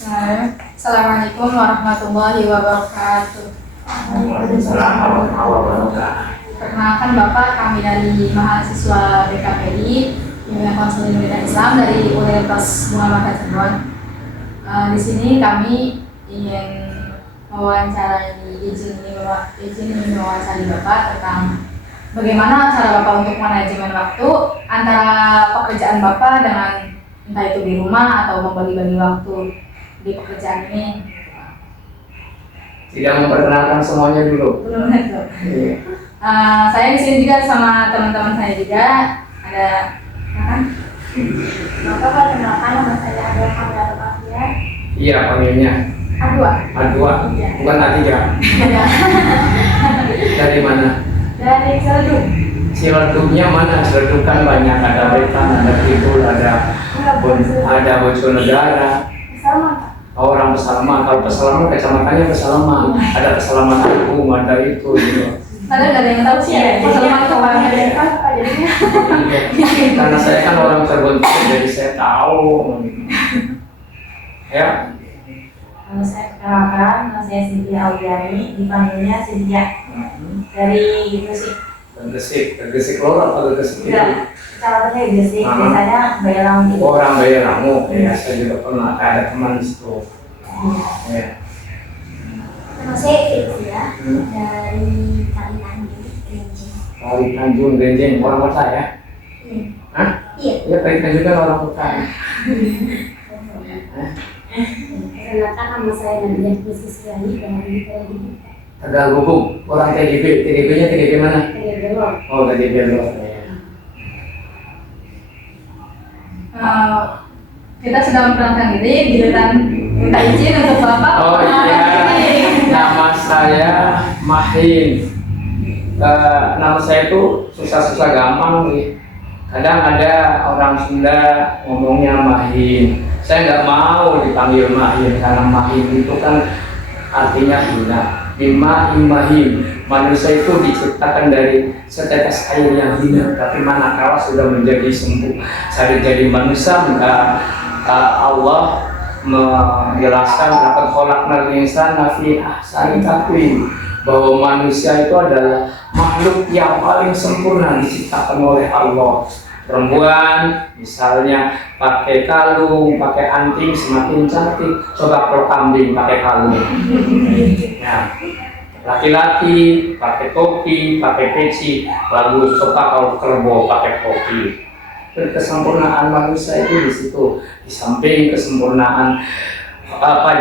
Assalamualaikum warahmatullahi wabarakatuh. Waalaikumsalam warahmatullahi wabarakatuh. Perkenalkan Bapak, kami dari mahasiswa BKPI Bimbingan Konseling Pendidikan Islam dari Universitas Muhammadiyah Cirebon. Di sini kami ingin izin mewawancari Bapak tentang bagaimana cara Bapak untuk manajemen waktu antara pekerjaan Bapak dengan entah itu di rumah atau membagi-bagi waktu di pekerjaan ini. Tidak memperkenalkan semuanya dulu. Belum itu. Saya di sini juga sama teman-teman saya juga ada kan? Bapak perkenalkan, nama saya Adwa Kamila Topavia. Iya, panggilnya Adwa. Adwa, Iya. bukan Atiga. Iya. Dari mana? Dari Ciledug. Ciledugnya mana? Ciledug kan banyak, ada Wetan, ada Kidul, ada Bojonegara. Sama. Oh, orang Pesalaman. Kalau Pesalaman kecamatannya Pesalaman. Ada Pesalaman Agung, ada itu gitu. Padahal nggak ada yang tahu sih ya. Pesalaman kemana ada yang tahu apa jadinya? Karena saya kan orang Cirebon, jadi saya tahu. Ya. Kalau saya perkenalkan, nama saya Cynthia Audiani, dipanggilnya Cynthia dari Gresik Lor apa Gresik itu? Enggak, kecamatannya Gresik, biasanya Bayalang gitu. Oh, orang Bayalangu, ya saya juga pernah ada teman di situ. Ya. Nama saya Cynthia dari Kali Tanjung, Grenjing. Kali Tanjung Grenjing, orang kota ya? Iya. Hah? Iya. Iya, Kali Tanjung kan orang kota. Perkenalkan, nama saya Nadia Kusiswani dari TDB. Tegal Gugum, orang TDB. TDB-nya TDB mana? TDB Lor. Oh, TDB Lor. Kita sudah memperkenalkan diri, giliran minta izin untuk Bapak. Oh iya, nama saya Mahin. Nama saya itu susah-susah gampang nih. Kadang ada orang Sunda ngomongnya Mahin. Saya nggak mau dipanggil Mahin karena Mahin itu kan artinya hina. Imahim, manusia itu diciptakan dari setetes air yang hina, tapi manakala sudah menjadi sembuh, saya jadi manusia, Allah menjelaskan dapat kholaqnal insana fi ahsani taqwim, bahwa manusia itu adalah makhluk yang paling sempurna diciptakan oleh Allah. Perempuan misalnya pakai kalung, pakai anting semakin cantik. Coba kalau kambing pakai kalung. Nah, laki-laki pakai topi, pakai peci, bagus. Coba kalau kerbau pakai topi. Kesempurnaan manusia itu di situ. Di samping kesempurnaan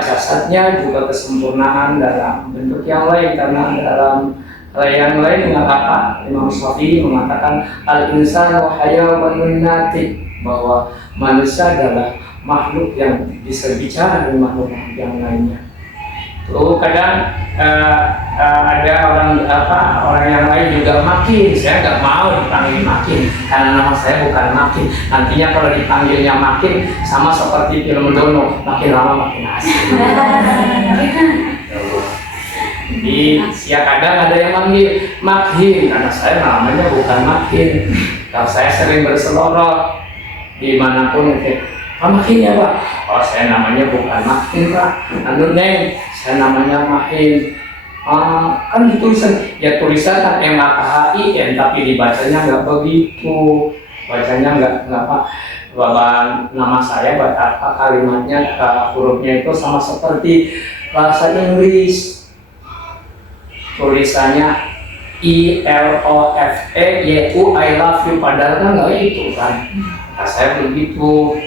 jasadnya, juga kesempurnaan dalam bentuk yang lain, karena dalam yang lain mengatakan, Imam Syafi'i mengatakan al-insanu hayawanun natik, bahwa manusia adalah makhluk yang bisa bicara dengan makhluk yang lainnya. Tuh kadang ada orang yang lain juga makin, saya nggak mau dipanggil makin karena nama saya bukan makin. Nantinya kalau dipanggilnya makin sama seperti film Dono, makin lama makin asik. Jadi ya kadang ada yang manggil Makin, karena saya namanya bukan Makin. Kalau saya sering berseloroh dimanapun, Pak Makin ya Pak? Oh, saya namanya bukan Makin Pak. Anu Neng, saya namanya Makin. Kan tulisan, ya tulisan kan MAKHIN, tapi dibacanya nggak begitu. Bacanya nggak Pak. Bahwa nama saya, apa kalimatnya, hurufnya itu sama seperti bahasa Inggris. Tulisannya ILOFEYU, I love you, padahal kan nggak itu kan. Nah, saya begitu.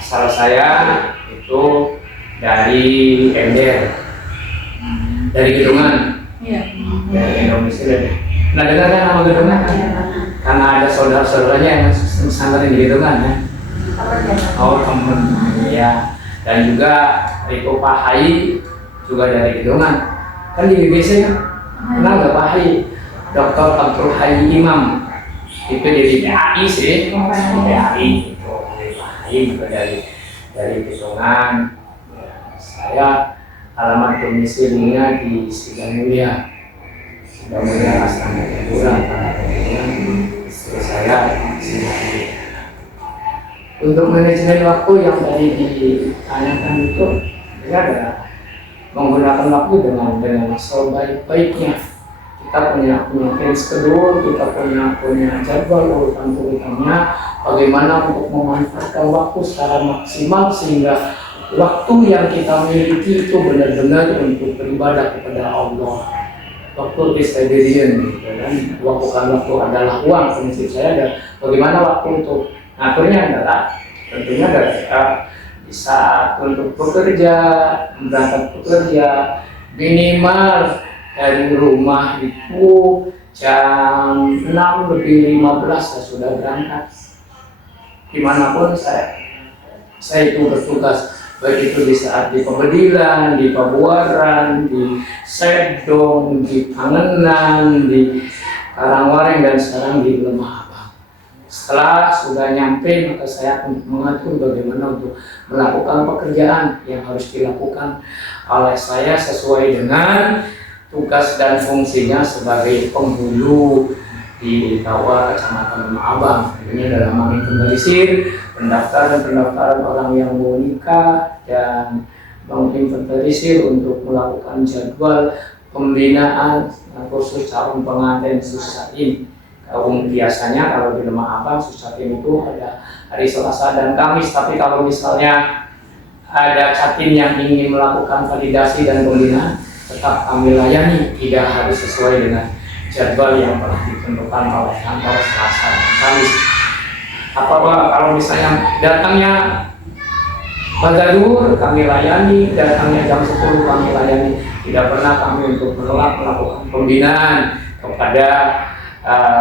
Asal saya itu dari Ember, dari Gedungan. Iya. Dari Indonesia deh. Nah, dengar kan nama Gedungan kan? Karena ada saudara-saudaranya yang pesantren di Gedungan ya. Oh, temen ya. Dan juga itu Pak Hai juga dari Gedungan. Kan di BBC kan? Kenal nggak Pak Hai? Dr. Abdul Hai Imam. Itu dari PAI sih. PAI itu Pak Hai juga dari Gedungan. Saya alamat domisilinya di Sidamulia Astana Kedura. Istri saya di Sidamulia. Untuk manajemen waktu yang tadi ditanyakan itu, adalah menggunakan waktu dengan sebaik-baiknya. Kita punya schedule, kita punya jadwal urutan-urutannya, bagaimana untuk memanfaatkan waktu secara maksimal sehingga waktu yang kita miliki itu benar-benar untuk beribadah kepada Allah. Waktu is hadirin, gitu kan? Bukan waktu adalah uang, prinsip saya ada. Bagaimana waktu untuk ngaturnya adalah tentunya di saat untuk bekerja, berangkat bekerja, minimal dari rumah itu jam 6:15 saya sudah berangkat. Dimanapun saya itu bertugas, baik itu di saat di Pemedilan, di Pabuaran, di Sedong, di Pangenan, di Karangwaring, dan sekarang di Lemah Abang. Setelah sudah nyampe, maka saya mengatur bagaimana untuk melakukan pekerjaan yang harus dilakukan oleh saya sesuai dengan tugas dan fungsinya sebagai penghulu di Kawah Kecamatan Lemah Abang. Ini dalam menginventarisir pendaftaran orang yang mau nikah dan menginventarisir untuk melakukan jadwal pembinaan khusus calon pengantin Susatin. Biasanya kalau di Lemah Abang Susatin itu ada hari Selasa dan Kamis, tapi kalau misalnya ada catin yang ingin melakukan validasi dan pembinaan, tetap kami layani, tidak harus sesuai dengan jadwal yang telah ditentukan oleh kantor Selasa dan Kamis. Kalau misalnya datangnya Badadur, kami layani, datangnya jam 10 kami layani. Tidak pernah kami untuk menolak melakukan pembinaan kepada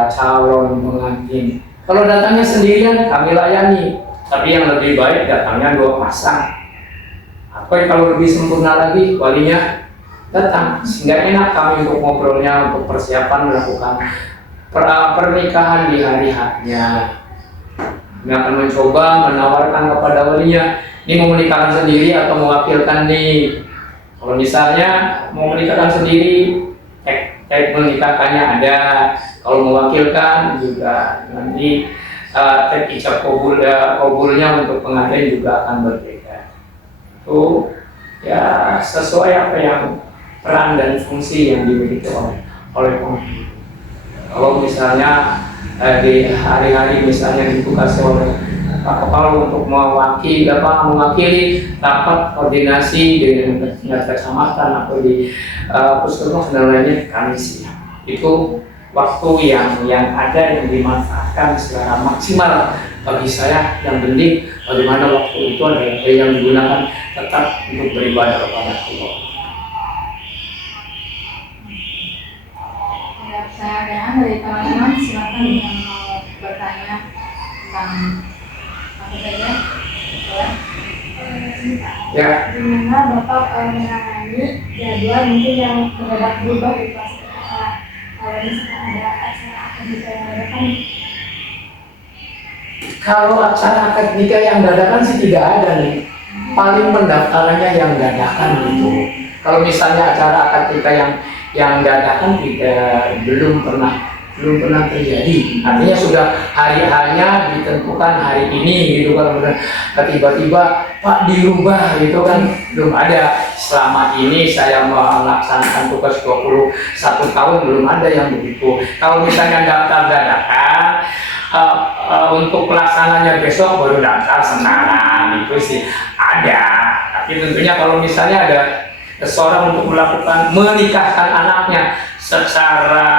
calon pengantin. Kalau datangnya sendirian kami layani, tapi yang lebih baik datangnya 2 pasang. Kalau lebih sempurna lagi walinya datang, sehingga enak kami untuk ngobrolnya, untuk persiapan melakukan pernikahan di hari haknya. Kami akan mencoba menawarkan kepada walinya, ini mau menikahkan sendiri atau mewakilkan nih. Kalau misalnya mau menikahkan sendiri, teks menikahkannya ada. Kalau mewakilkan juga nanti teks ijab kabulnya untuk pengantin juga akan berbeda. Itu ya sesuai apa yang peran dan fungsi yang dimiliki oleh penghulu. Kalau misalnya di hari-hari misalnya ditugasi oleh Pak Kepala untuk mewakili rapat koordinasi dengan tingkat kecamatan atau di puskesmas dan lainnya, kami siap. Itu waktu yang ada yang dimanfaatkan secara maksimal. Bagi saya yang penting bagaimana waktu itu ada yang digunakan tetap untuk beribadah kepada Allah. Saya dari teman-teman, silakan yang mau bertanya tentang apa saja. Ya. Gimana Bapak menangani jadwal mungkin yang mendadak berubah di pas kalau misalkan ada acara akad nikah yang dadakan? Kalau acara akad nikah yang dadakan sih tidak ada nih. Paling pendaftarannya yang dadakan gitu. Kalau misalnya acara akad nikah yang dadakan belum pernah terjadi. Artinya sudah hari-harinya ditentukan hari ini gitu kan, tiba-tiba Pak dirubah gitu kan, belum ada. Selama ini saya melaksanakan tugas 21 tahun belum ada yang begitu. Kalau misalnya daftar dadakan untuk pelaksananya besok baru daftar sekarang, itu sih ada. Tapi tentunya kalau misalnya ada seseorang untuk menikahkan anaknya secara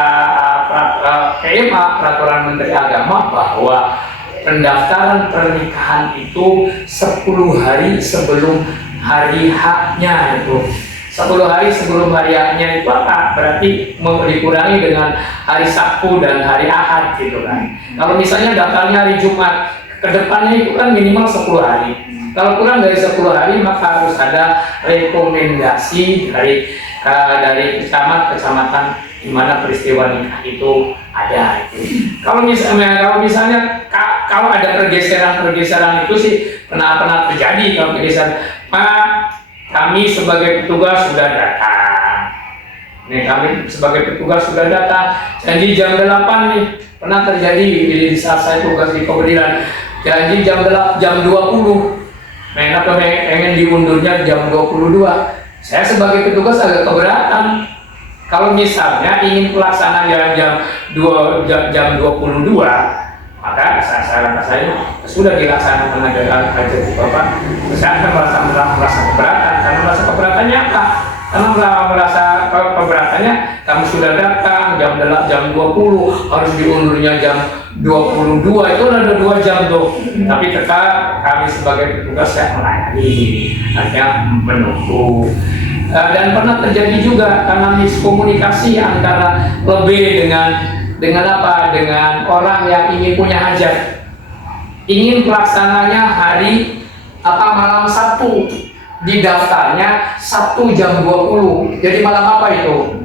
PMA, peraturan Menteri Agama, bahwa pendaftaran pernikahan itu 10 hari sebelum hari haknya itu. 10 hari sebelum hari haknya itu apa? Berarti mau dikurangi dengan hari Sabtu dan hari Ahad gitu kan. Kalau misalnya daftarnya hari Jumat, kedepannya itu kan minimal 10 hari. Kalau kurang dari 10 hari maka harus ada rekomendasi dari kecamatan di mana peristiwa nikah itu ada. Kalau misalnya kalau ada pergeseran itu sih pernah terjadi. Kalau pergeseran, Pak, kami sebagai petugas sudah datang. Kami sebagai petugas sudah datang. Janji jam 8 nih. Pernah terjadi di saat saya tugas di Pemedilan. Janji jam 20. Mendak pengen diundurnya jam 22. Saya sebagai petugas agak keberatan. Kalau misalnya ingin pelaksanaan jam 22, maka saya sudah dilaksanakan hajat Bapak. Saya akan merasa keberatan. Karena merasa keberatannya apa? Karena merasa keberatannya kamu sudah datang jam 20, harus diundurnya jam 22, itu ada 2 jam tuh. Tapi tetap kami sebagai petugas saya melayani, hanya menunggu. Dan pernah terjadi juga karena miskomunikasi antara lebih dengan apa? Dengan orang yang ingin punya hajat, ingin pelaksananya hari malam Sabtu, di daftarnya Sabtu jam 20. Jadi malam apa itu?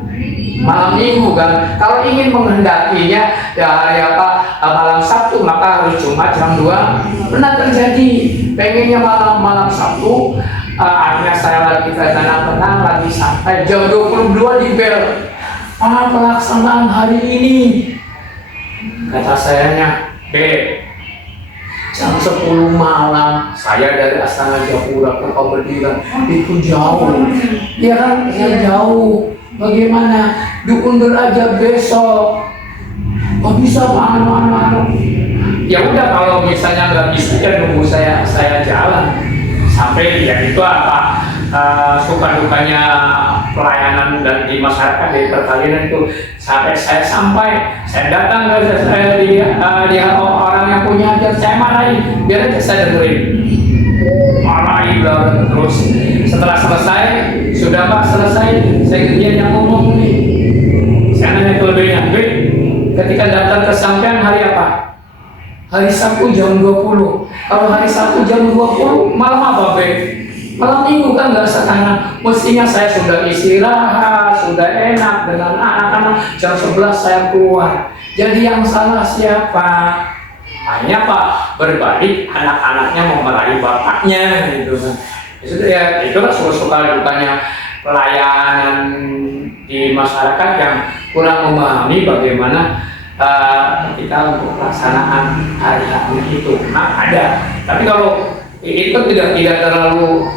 Malam Minggu kan. Kalau ingin menghendakinya malam Sabtu, maka harus Jumat jam 2. Pernah terjadi pengennya malam Sabtu, akhirnya saya lagi tenang lagi sampai jam 22 di bel. Pelaksanaan hari ini, kata sayanya, jam 10 malam. Saya dari Astana Japura ke Pabedilan itu jauh, ya kan? Jauh. Bagaimana? Diundur aja besok. Gak bisa Pak, ya udah, kalau misalnya nggak bisa ya nunggu saya jalan sampai ya itu suka dukanya pelayanan dan di masyarakat di perkawinan itu, sampai saya datang saya dia orang yang punya hajat, saya marahin, biar aja saya dengerin, marahin terus. Setelah selesai, sudah Pak selesai, saya gantian yang ngomong nih, saya nanya kelebihnya, ketika datang ke sampean hari apa? Hari Sabtu jam 20. Kalau hari Sabtu jam 20, malam apa, malam Minggu kan nggak setengah. Mestinya saya sudah istirahat, sudah enak dengan anak-anak, jam 11 saya keluar. Jadi yang salah siapa? Hanya Pak berbalik anak-anaknya memarahi bapaknya gitu kan. Ya itulah suka dukanya pelayanan di masyarakat yang kurang memahami bagaimana kita untuk pelaksanaan hari-hari itu. Nah ada, tapi kalau itu tidak terlalu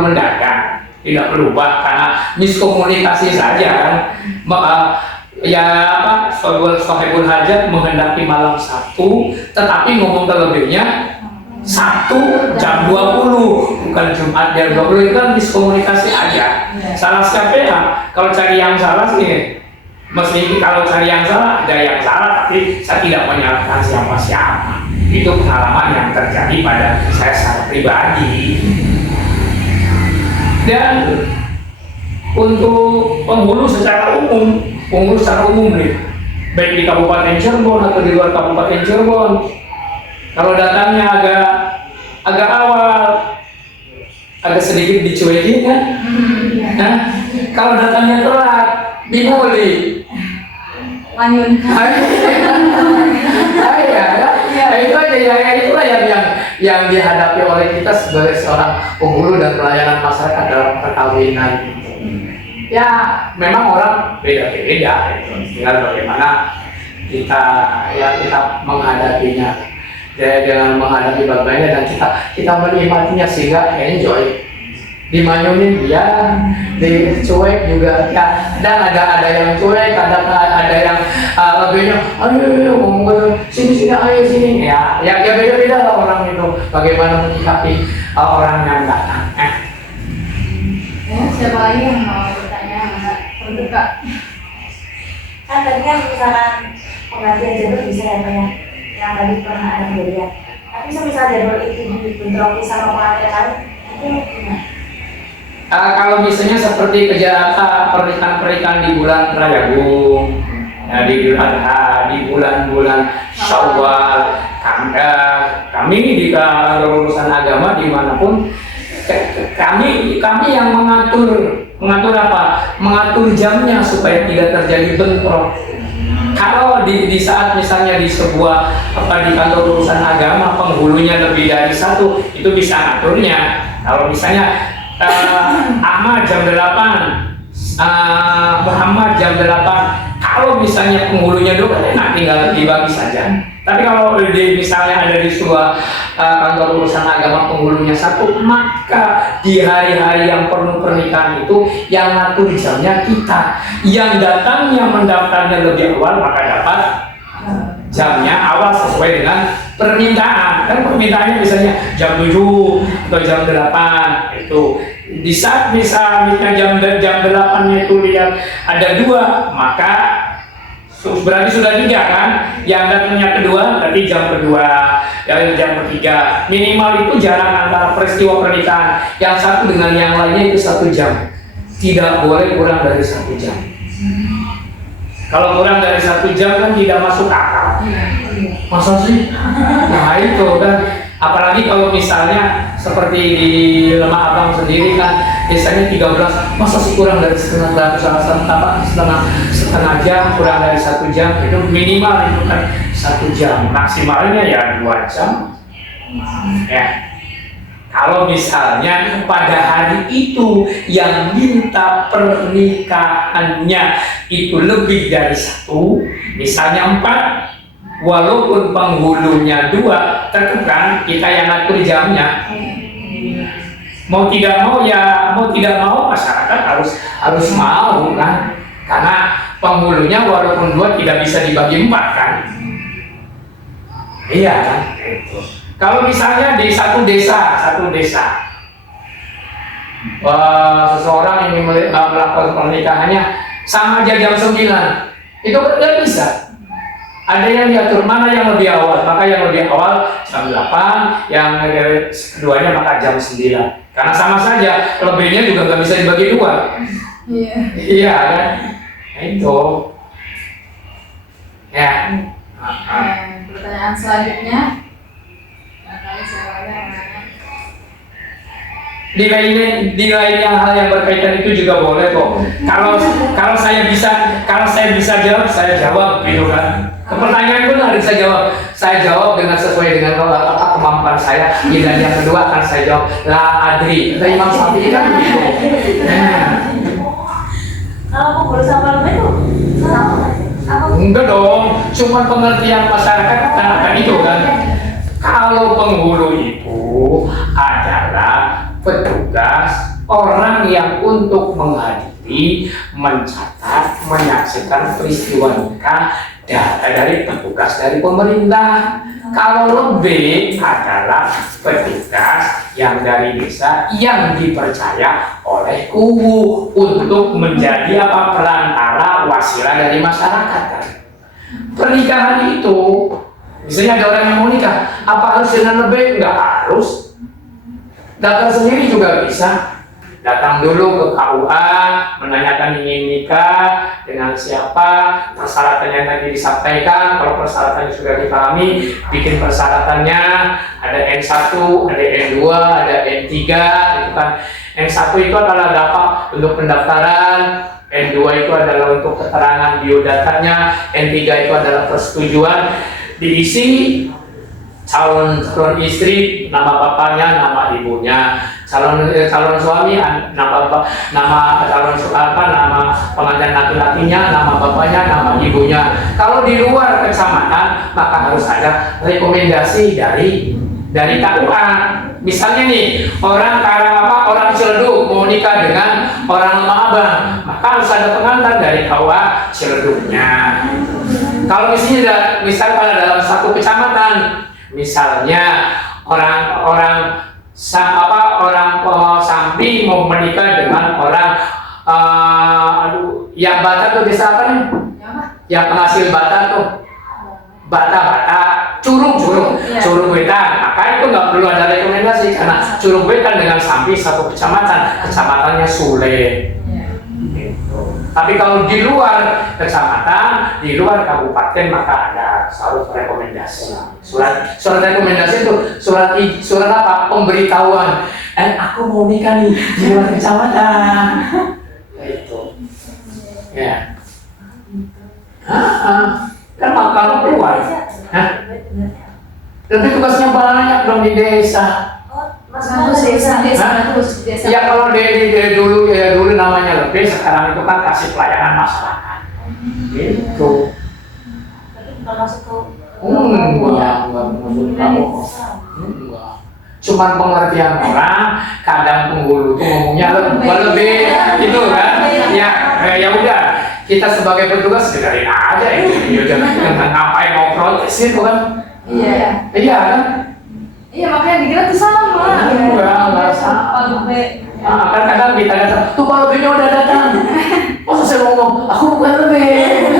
mendadak, tidak berubah karena miskomunikasi saja kan. Sohibul hajat menghendaki malam Sabtu, tetapi ngomong terlebihnya Sabtu jam 20, bukan Jumat jam 20. Itu kan miskomunikasi aja. Salah siapa ya? Kalau cari yang salah sih, mesti kalau cari yang salah, ada yang salah, tapi saya tidak menyalahkan siapa-siapa. Itu pengalaman yang terjadi pada saya secara pribadi. Dan untuk penghulu secara umum nih, baik di Kabupaten Cirebon atau di luar Kabupaten Cirebon, kalau datangnya agak awal, agak sedikit dicuekin kan? Nah, kalau datangnya telat, dibully. Manyun. Itulah yang dihadapi oleh kita sebagai seorang penghulu dan pelayanan masyarakat dalam perkawinan. Ya, memang orang beda-beda, tinggal bagaimana kita menghadapinya. Dengan menghadapi bagaimana dan kita menikmatinya sehingga enjoy. Dimanyunin ya, dicuek juga ya, dan ada yang cuek, ada yang lebihnya, ayo ngomong sini ayo sini ya beda-beda lah orang itu bagaimana menyikapi orang yang datang. Siapa lagi yang mau bertanya? Untuk Kak. Kan tadi kan misalkan penggantian jadwal bisa ya Pak ya, yang tadi pernah ada kejadian. Tapi semisal jadwal itu dibentroki sama penggantian itu gimana? Kalau misalnya seperti pernikahan di bulan Rayagung, ya, di Idul Adha, di bulan-bulan Syawal, kami di urusan agama dimanapun, kami yang mengatur apa? Mengatur jamnya supaya tidak terjadi bentrok. Kalau di saat misalnya di sebuah di kantor urusan agama penghulunya lebih dari satu, itu bisa ngaturnya. Kalau misalnya Ahmad jam 8, Muhammad jam 8. Kalau misalnya penghulunya 2, tinggal dibagi saja. Tapi kalau misalnya ada di sebuah kantor urusan agama penghulunya satu, maka di hari-hari yang penuh pernikahan itu yang ngatur jamnya kita. Yang datangnya mendaftarnya lebih awal maka dapat jamnya awal sesuai dengan permintaan. Kan permintaannya misalnya jam 7 atau jam 8 itu. Di saat misalnya jam 8-nya itu lihat ada 2, maka berarti sudah 3 kan, yang datangnya kedua berarti jam kedua, jam ketiga. Minimal itu jarak antara peristiwa pernikahan yang satu dengan yang lainnya itu 1 jam, tidak boleh kurang dari 1 jam. Kalau kurang dari 1 jam kan tidak masuk akal. Masa sih? Nah itu kan, apalagi kalau misalnya seperti di Lemah Abang sendiri kan biasanya 13, masa sih kurang dari setengah jam, kurang dari 1 jam, itu minimal itu kan 1 jam, maksimalnya ya 2 jam ya. Kalau misalnya pada hari itu yang minta pernikahannya itu lebih dari 1, misalnya 4, walaupun penghulunya 2, tetap kan kita yang ngatur jamnya. Mau tidak mau masyarakat harus mau kan, karena penghulunya walaupun 2 tidak bisa dibagi 4 kan. Iya kan. Kalau misalnya di satu desa seseorang yang melakukan pernikahannya sama aja jam 9, itu kan nggak bisa. Ada yang diatur mana yang lebih awal, maka yang lebih awal jam 8, yang keduanya maka jam 9. Karena sama saja, lebihnya juga nggak bisa dibagi 2. Iya. Iya kan? Itu. Ya. Pertanyaan selanjutnya. Barangkali siapa ada yang nanya. Di lainnya hal yang berkaitan itu juga boleh kok. Kalau saya bisa jawab, saya jawab gitu kan. Pertanyaan pun harus saya jawab dengan sesuai dengan kemampuan saya. Dan yang kedua akan saya jawab la adri. Kata Imam Syafi'i kan begitu. Kalau penghulu sama itu sama apa? Enggak dong, cuma pengertian masyarakat kan itu kan. Kalau penghulu itu adalah petugas, orang yang untuk menghadiri, mencatat, menyaksikan peristiwa nikah dari petugas dari pemerintah. Kalau lebih adalah petugas yang dari desa yang dipercaya oleh kubu untuk menjadi perantara wasilah dari masyarakat kan. Pernikahan itu misalnya ada orang yang mau nikah, apa harus dengan lebih? Enggak harus. Datang sendiri juga bisa. Datang dulu ke KUA, menanyakan ingin nikah dengan siapa, persyaratannya nanti disampaikan. Kalau persyaratannya sudah dipahami, bikin persyaratannya. Ada N1, ada N2, ada N3, gitu kan. N1 itu adalah dapat untuk pendaftaran, N2 itu adalah untuk keterangan biodatanya, N3 itu adalah persetujuan. Diisi calon istri, nama bapaknya, nama ibunya, calon suami, nama pengantin laki-lakinya, nama bapaknya, nama ibunya. Kalau di luar kecamatan maka harus ada rekomendasi dari KUA. Misalnya nih orang Ciledug mau nikah dengan orang Lemah Abang, maka harus ada pengantar dari KUA Ciledugnya. Kalau misalnya pada dalam satu kecamatan, misalnya orang Sambi mau menikah dengan orang yang Bata tuh desa apa nih? Yang penghasil Bata tuh Curug Wetan. Maka itu nggak perlu ada rekomendasi karena Curug Wetan dengan Sambi satu kecamatannya Sule. Tapi kalau di luar kecamatan, di luar kabupaten maka ada harus rekomendasi. Surat rekomendasi itu surat apa? Pemberitahuan. Aku mau nikah nih di luar kecamatan. Itu. Ya. Kan kalau keluar. Tapi tugasnya banyak dong di desa. Desa. Ya kalau dulu namanya lebih, sekarang itu kan kasih pelayanan masyarakat. Gitu. Tapi bukan masuk ke Enggak menghubungi kamu. Enggak. Cuman pengertian orang, kadang penghulu tuh ngomongnya lebih itu kan. Ya udah, kita sebagai petugas dengerin aja itu. Jangan ngapain mau protes itu kan. Iya kan? Iya, makanya dikira tuh sama. Enggak sama. Kan kadang ditanya, tuh Pak Lebihnya udah datang. Masa saya ngomong, aku bukan lebih.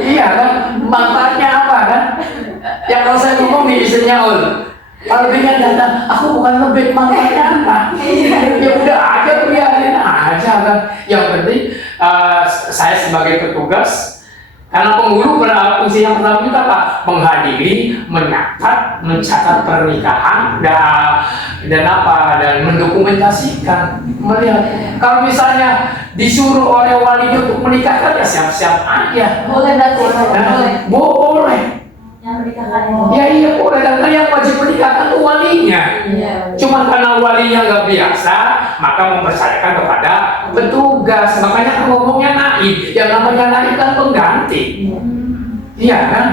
Iya kan, manfaatnya apa kan? Yang kalau saya ngomong nih istrinya Ul, Pak Lebihnya datang, aku bukan lebih, manfaatnya apa? Ya udah aja, biarin aja kan. Yang penting saya sebagai petugas, karena penghulu fungsi yang pertama itu apa? Menghadiri, mencatat pernikahan dan mendokumentasikan, melihat. Kalau misalnya disuruh oleh walinya untuk menikahkan, ya siap-siap aja. Boleh berarti. Boleh. Yang menikahkan itu. Ya iya boleh, karena yang wajib menikahkan itu walinya. Cuma karena walinya nggak biasa, maka mempercayakan kepada petugas. Makanya kan ngomongnya naib. Yang namanya naib kan pengganti. Iya kan?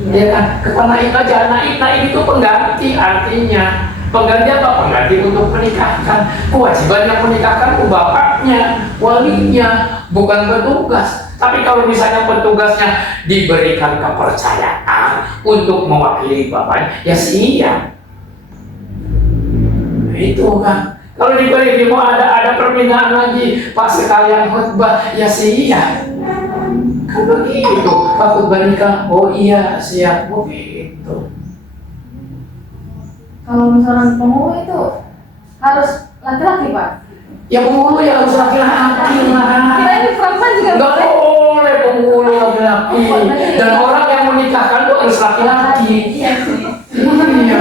Iya kan? Kepala naib aja, naib itu pengganti artinya. Pengganti apa? Pengganti untuk menikahkan. Kewajiban yang menikahkan itu bapaknya, walinya, bukan petugas. Tapi kalau misalnya petugasnya diberikan kepercayaan untuk mewakili bapaknya, ya siap. Nah, itu kan. Kalau diberi mau ada permintaan lagi, Pak sekalian khutbah, ya siap. Kan begitu. Pak khutbah nikah, oh iya siap, begitu. Kalau misalnya penghulu itu harus laki-laki, Pak. Ya penghulu ya harus laki-laki lah. Kita ini perempuan juga Nggak boleh penghulu laki-laki. Dan orang yang menikahkan itu harus laki-laki. Iya sih. Iya.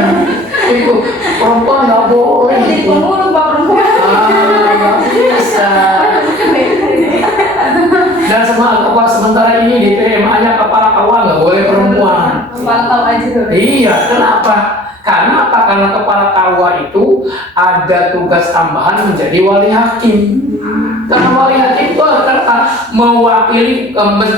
Itu perempuan nggak boleh. Jadi penghulu, Pak, perempuan. Nggak bisa. Dan sementara ini di PMA-nya kepala kawah nggak boleh perempuan. Kepala tahu aja dulu. Iya, kenapa? Karena apa? Karena kepala kawah itu ada tugas tambahan menjadi wali hakim. Karena wali hakim itu adalah mewakili,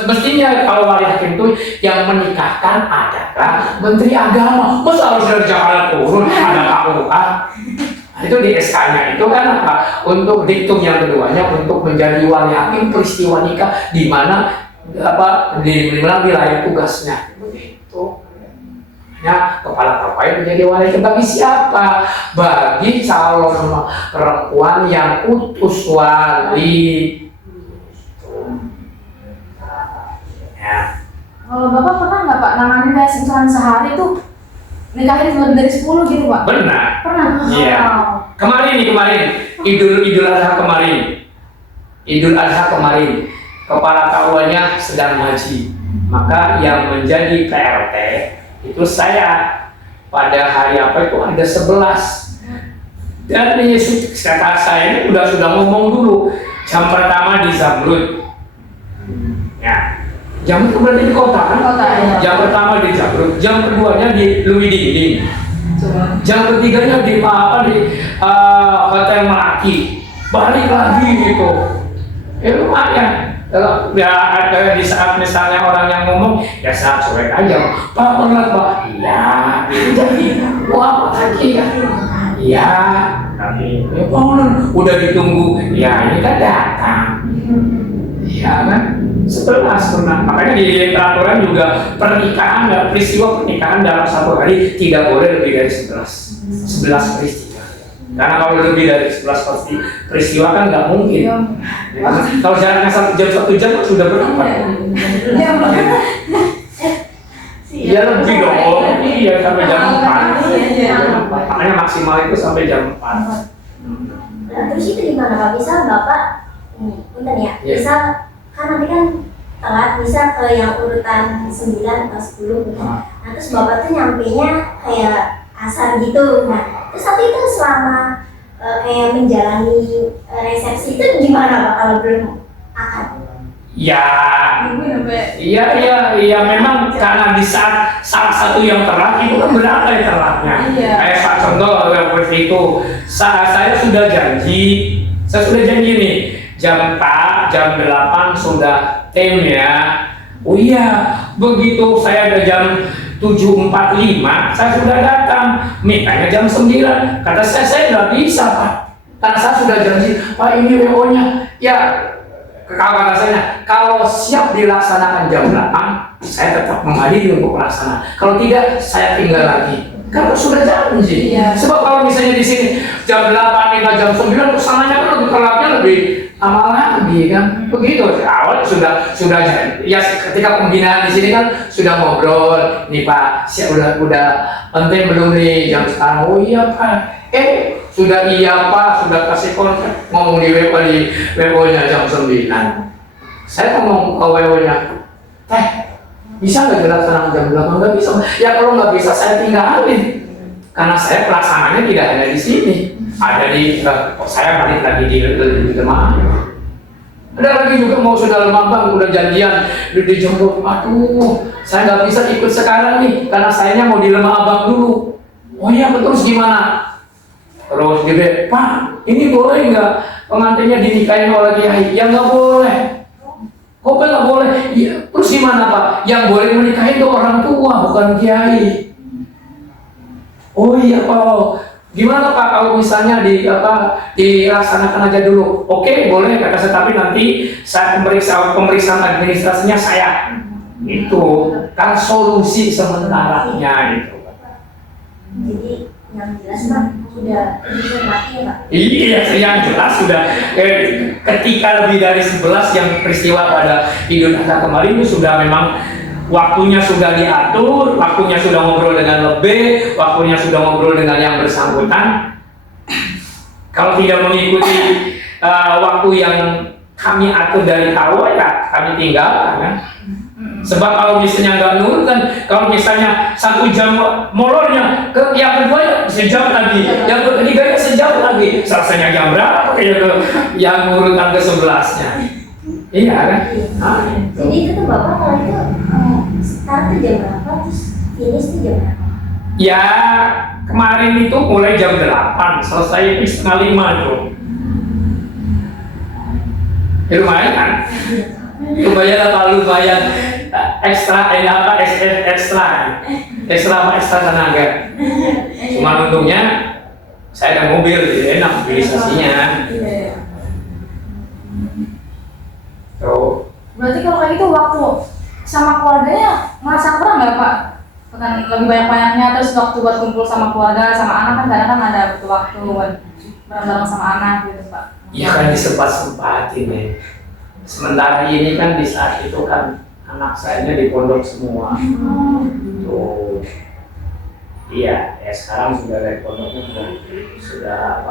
mestinya kalau wali hakim itu yang menikahkan adalah Menteri Agama. Masa harus dari Jakarta turun ada KUA? Itu di SK-nya itu kan apa? Untuk diktum yang keduanya untuk menjadi wali hakim peristiwa nikah di mana di mana wilayah tugasnya. Begitu. Ya, kepala KPI menjadi wali bagi siapa? Bagi calon perempuan yang utus wali. Ya. Kalau Bapak pernah nggak, Pak, nanganin kayak misalnya sehari tuh nikahin lebih dari 10 gitu, Pak? Benar. Pernah? Iya. Kemarin Idul Adha kemarin, kepala KUA-nya sedang haji. Maka yang menjadi PRT itu saya pada hari apa itu ada 11. Dan kata saya ini sudah ngomong dulu. Jam pertama di Zamrud. Ya. Jam itu berarti di kota kan? Kota, ya. Jam pertama di Zamrud, jam keduanya di Lui Dinding. Jam ketiganya di Hotel Melati. Balik lagi gitu. Lumayan. Ya di saat misalnya orang yang ngomong, ya saat cuek aja. Pak benar Pak? Iya. Jadi wah lagi ya. Iya. Tapi ya Pak udah ditunggu. Ya ini kan datang. Iya kan? 11 pernah. Makanya di peraturan juga peristiwa pernikahan dalam satu hari tidak boleh lebih dari 11 peristiwa. Karena kalau lebih dari 11 peristiwa kan nggak mungkin. Ya, kalau jaraknya satu jam sudah berapa? Iya lebih dong. Iya sampai jam 4. Makanya maksimal itu sampai jam 4. Nah, terus itu gimana Pak? Misal Bapak, punten ya, misal kan nanti kan telat, bisa ke yang urutan 9 atau 10 gitu. Nah terus Bapak tuh nyampenya kayak asar gitu. Nah terus tapi itu selama kayak menjalani resepsi itu gimana Pak kalau belum akad? Ya, iya memang karena di saat salah satu yang telat itu kan berapa ya telatnya? Kayak Pak contoh seperti itu. Saya sudah janji nih jam 8 sudah tim ya Oh iya, begitu saya ada jam 7.45, saya sudah datang, mintanya jam 9. Kata saya nggak bisa Pak, karena saya sudah janji, Pak ini WO-nya. Ya, kawan saya, kalau siap dilaksanakan jam 8, saya tetap menghadiri untuk melaksanakan. Kalau tidak, saya tinggal lagi. Kalau sudah janji. Iya. Sebab kalau misalnya di sini jam 8 hingga jam 9, kesananya kan lebih terlapnya lebih lama lagi kan. Begitu. Awal sudah jadi. Ya ketika pembinaan di sini kan sudah ngobrol. Nih Pak, udah penting belum nih jam sekarang? Oh iya Pak. Sudah iya Pak, sudah kasih kontrak. Ngomong di WO-nya jam 9. Saya ngomong ke WO-nya, bisa nggak dilaksanakan jam 8? Nggak bisa. Ya kalau nggak bisa saya tinggalin. Karena saya pelaksananya tidak ada di sini. Ada di, saya balik lagi di jemaah. Ada lagi juga mau sudah lama Bang, udah janjian di Jombang. Aduh, saya nggak bisa ikut sekarang nih, karena sayanya mau di Lemah Abang dulu. Oh iya, terus gimana? Terus dia, Pak, ini boleh nggak pengantinnya dinikahin oleh kiai? Ya nggak boleh. Kok nggak boleh? Ya, terus gimana Pak? Yang boleh menikahin itu orang tua, bukan kiai. Oh iya Pak. Gimana Pak kalau misalnya dilaksanakan aja dulu? Oke, boleh kata saya, tapi nanti saya pemeriksaan administrasinya saya. Itu kan solusi sementaranya itu. Jadi yang jelas Pak sudah dicermati ya Pak. Iya, yang jelas sudah ketika lebih dari 11 yang peristiwa pada Idul Adha kemarin itu sudah memang waktunya sudah diatur, waktunya sudah ngobrol dengan lebih, waktunya sudah ngobrol dengan yang bersangkutan. Kalau tidak mengikuti waktu yang kami atur dari awal, ya kami tinggalkan kan. Sebab kalau misalnya nggak nurut kan, kalau misalnya 1 jam molornya, yang kedua ya sejam lagi, yang ketiga ya sejam lagi, selesainya jam berapa yang urutan ke-11-nya. Iya kan? Jadi itu tuh Bapak kalau itu start jam berapa, terus finish tuh jam berapa? Ya kemarin itu mulai jam 8, selesai itu 4:30 tuh. Lumayan kan? Lumayan ekstra tenaga. Cuma untungnya saya ada mobil, jadi enak mobilisasinya. Tuh. Berarti kalau kayak gitu waktu sama keluarganya merasa kurang nggak Pak? Kan lebih banyak-banyaknya, terus waktu buat kumpul sama keluarga, sama anak kan kadang kan ada butuh waktu buat bareng-bareng sama anak gitu Pak. Ya kan disempat-sempatin ya. Sementara ini kan di saat itu kan anak saya di pondok semua. Tuh. Iya, ya sekarang sudah dari pondoknya sudah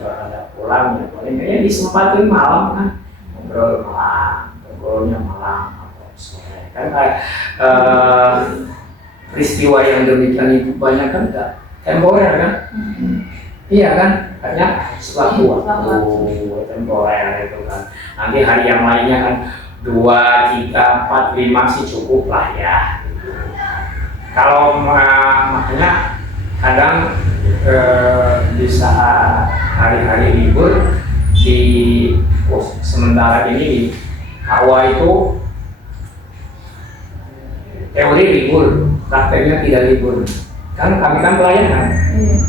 ada pulang ya. Paling disempatin malam kan. Ngobrolnya malam atau sore kan peristiwa yang demikian itu banyak kan enggak temporer kan. Iya kan, hanya suatu waktu temporer itu kan. Nanti hari yang lainnya kan 2, 3, 4, 5 sih cukup lah ya. Kalau makanya kadang di saat hari-hari libur sementara ini di KUA itu teori libur, prakteknya tidak libur. Kan kami kan pelayanan,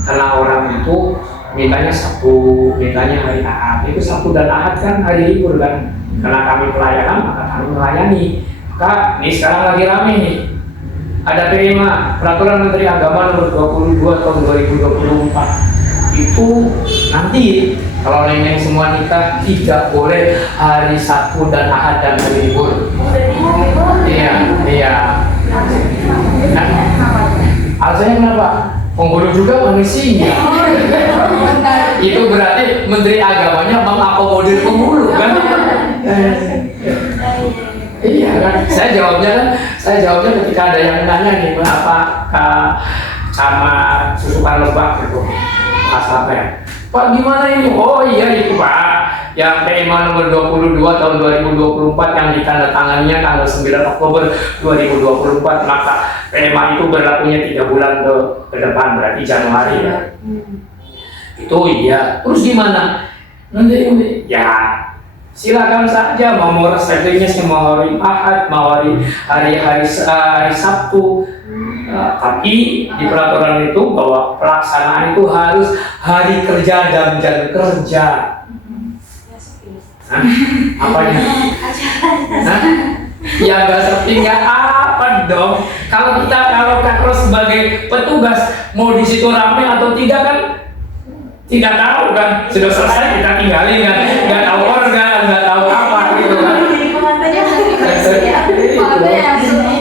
karena orang itu mintanya Sabtu, mintanya hari Ahad. Itu Sabtu dan Ahad kan hari libur kan. Karena kami pelayanan, maka kami melayani. Maka ini sekarang lagi rame nih. Ada PMA, Peraturan Menteri Agama Nomor 22 Tahun 2024. Itu nanti kalau nenek semua nikah tidak boleh hari Sabtu dan Ahad dan hari libur. Iya. Alasannya kenapa? Penghulu juga manusia. Itu berarti Menteri Agamanya mengakomodir penghulu kan? Iya kan? Saya jawabnya ketika ada yang nanya nih, apa sama susukan lebak gitu. Apa ya? Pak gimana ini? Oh iya itu Pak, yang PMA nomor 22 tahun 2024 yang ditandatanganinya tanggal 9 Oktober 2024, maka PMA itu berlakunya 3 bulan ke depan, berarti Januari ya. Itu iya. Terus gimana? Nanti ya silakan saja mau reschedule-nya mau hari Ahad, mau hari Sabtu. Tapi di peraturan itu bahwa pelaksanaan itu harus hari kerja dan jam kerja. Hah? Apanya? Hah? Ya nggak sepi nggak apa dong. Kalau kalau sebagai petugas mau di situ ramai atau tidak kan tidak tahu kan. Sudah selesai kita tinggalin kan. Nggak tahu organ, nggak tahu apa gitu kan.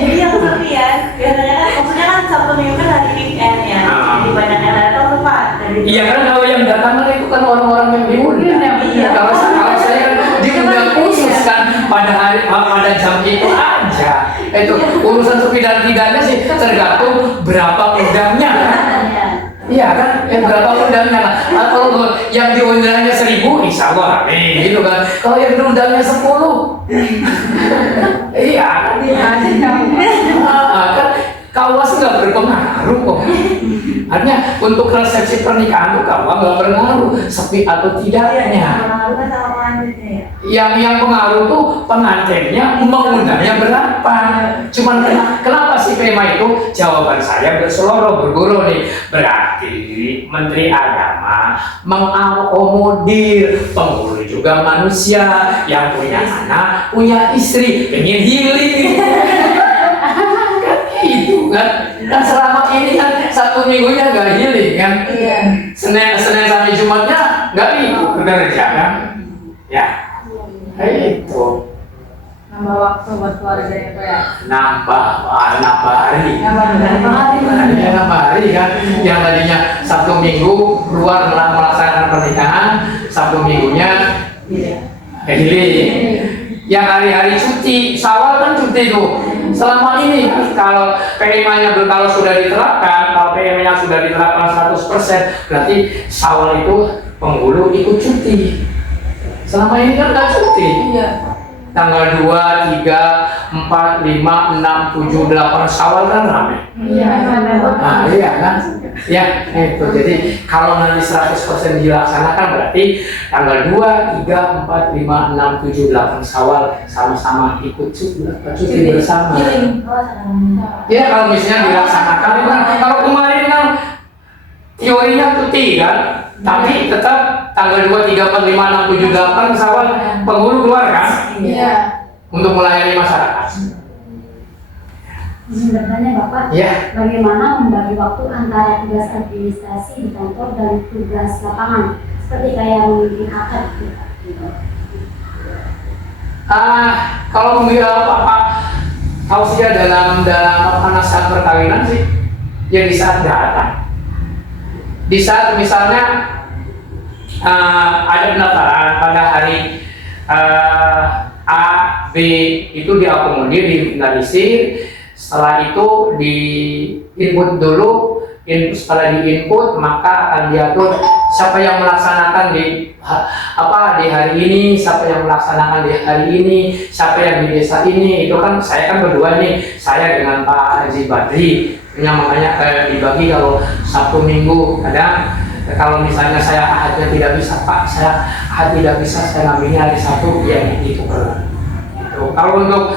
Iya kesepian. Biasanya kan maksudnya kan Sabtu Minggu kan hari weekend ya. Jadi banyak yang datang tuh Pak. Iya kan kalau yang datang kan itu kan orang-orang yang diundang. Iya. Kalau saya kan diundang khusus kan pada jam itu aja. Itu urusan sepi dan tidaknya sih tergantung berapa undangnya kan. Iya kan, yang berapa undangnya lah. Kalau yang diundangnya 1000, insya Allah rame gitu kan. Kalau yang diundangnya 10, iya kan. Kan kawas nggak berpengaruh kok. Artinya untuk resepsi pernikahan tuh kawas nggak berpengaruh sepi atau tidaknya. Pengaruh kan sama pengantinnya ya. Yang pengaruh tuh pengantinnya mengundangnya berapa. Cuman kenapa sih tema itu? Jawaban saya berseloroh berguru nih. Berarti Menteri Agama mengakomodir penghulu juga manusia yang punya anak, punya istri, pengen healing. Itu kan selama ini kan Sabtu Minggunya nggak healing kan. Senin sampai Jumatnya nggak ikut bekerja kan. Ya, itu Nambah waktu buat keluarga itu ya. nambah hari. Nambah hari kan. Yang tadinya Sabtu Minggu keluar melaksanakan pernikahan, Sabtu Minggunya healing. Yang hari-hari cuti, Syawal kan cuti tuh. Selama ini kalau PMA-nya kalau sudah diterapkan, kalau PMA-nya sudah diterapkan 100%, berarti Syawal itu penghulu ikut cuti. Selama ini kan nggak cuti. Iya. Tanggal 2, 3, 4, 5, 6, 7, 8 Syawal kan ramai. Iya. Nah, iya kan? Ya, itu. Jadi kalau nanti 100% dilaksanakan berarti tanggal 2, 3, 4, 5, 6, 7, 8 Syawal sama-sama ikut cuti bersama. Ya, kalau misalnya dilaksanakan itu kan kalau kemarin kan teorinya cuti kan, tapi tetap tanggal 2, 3, 4, 5, 6, 7, 8 Syawal penghulu keluar kan? Iya. Untuk melayani masyarakat. Izin bertanya Bapak, Ya. bagaimana membagi waktu antara tugas administrasi di kantor dan tugas lapangan, seperti kayak memimpin akad gitu. Kalau apa tausiah dalam nasihat perkawinan sih, ya di saat datang, di saat misalnya ada pendaftaran pada hari A, B itu diakomodir, diinventarisir. Setelah itu di input dulu, setelah di input maka akan diatur siapa yang melaksanakan di hari ini, siapa yang melaksanakan di hari ini, siapa yang di desa ini. Itu kan saya kan berdua nih, saya dengan Pak Haji Badri, yang makanya dibagi kalau Sabtu Minggu. Kadang kalau misalnya saya ahadnya tidak bisa, Pak saya ahad tidak bisa, saya ngambilnya hari Sabtu, ya itu pernah. Kalau untuk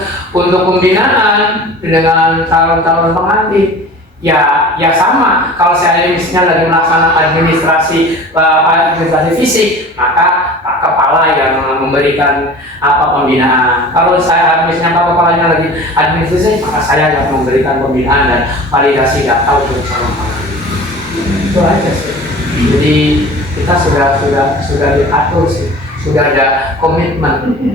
pembinaan dengan calon-calon pengantin, ya sama. Kalau saya misalnya lagi melaksanakan administrasi fisik, maka Pak Kepala yang memberikan pembinaan. Kalau saya misalnya Pak Kepalanya lagi administrasi, maka saya yang memberikan pembinaan dan validasi data untuk calon pengantin. Itu aja sih. Jadi kita sudah diatur sih, sudah ada komitmen.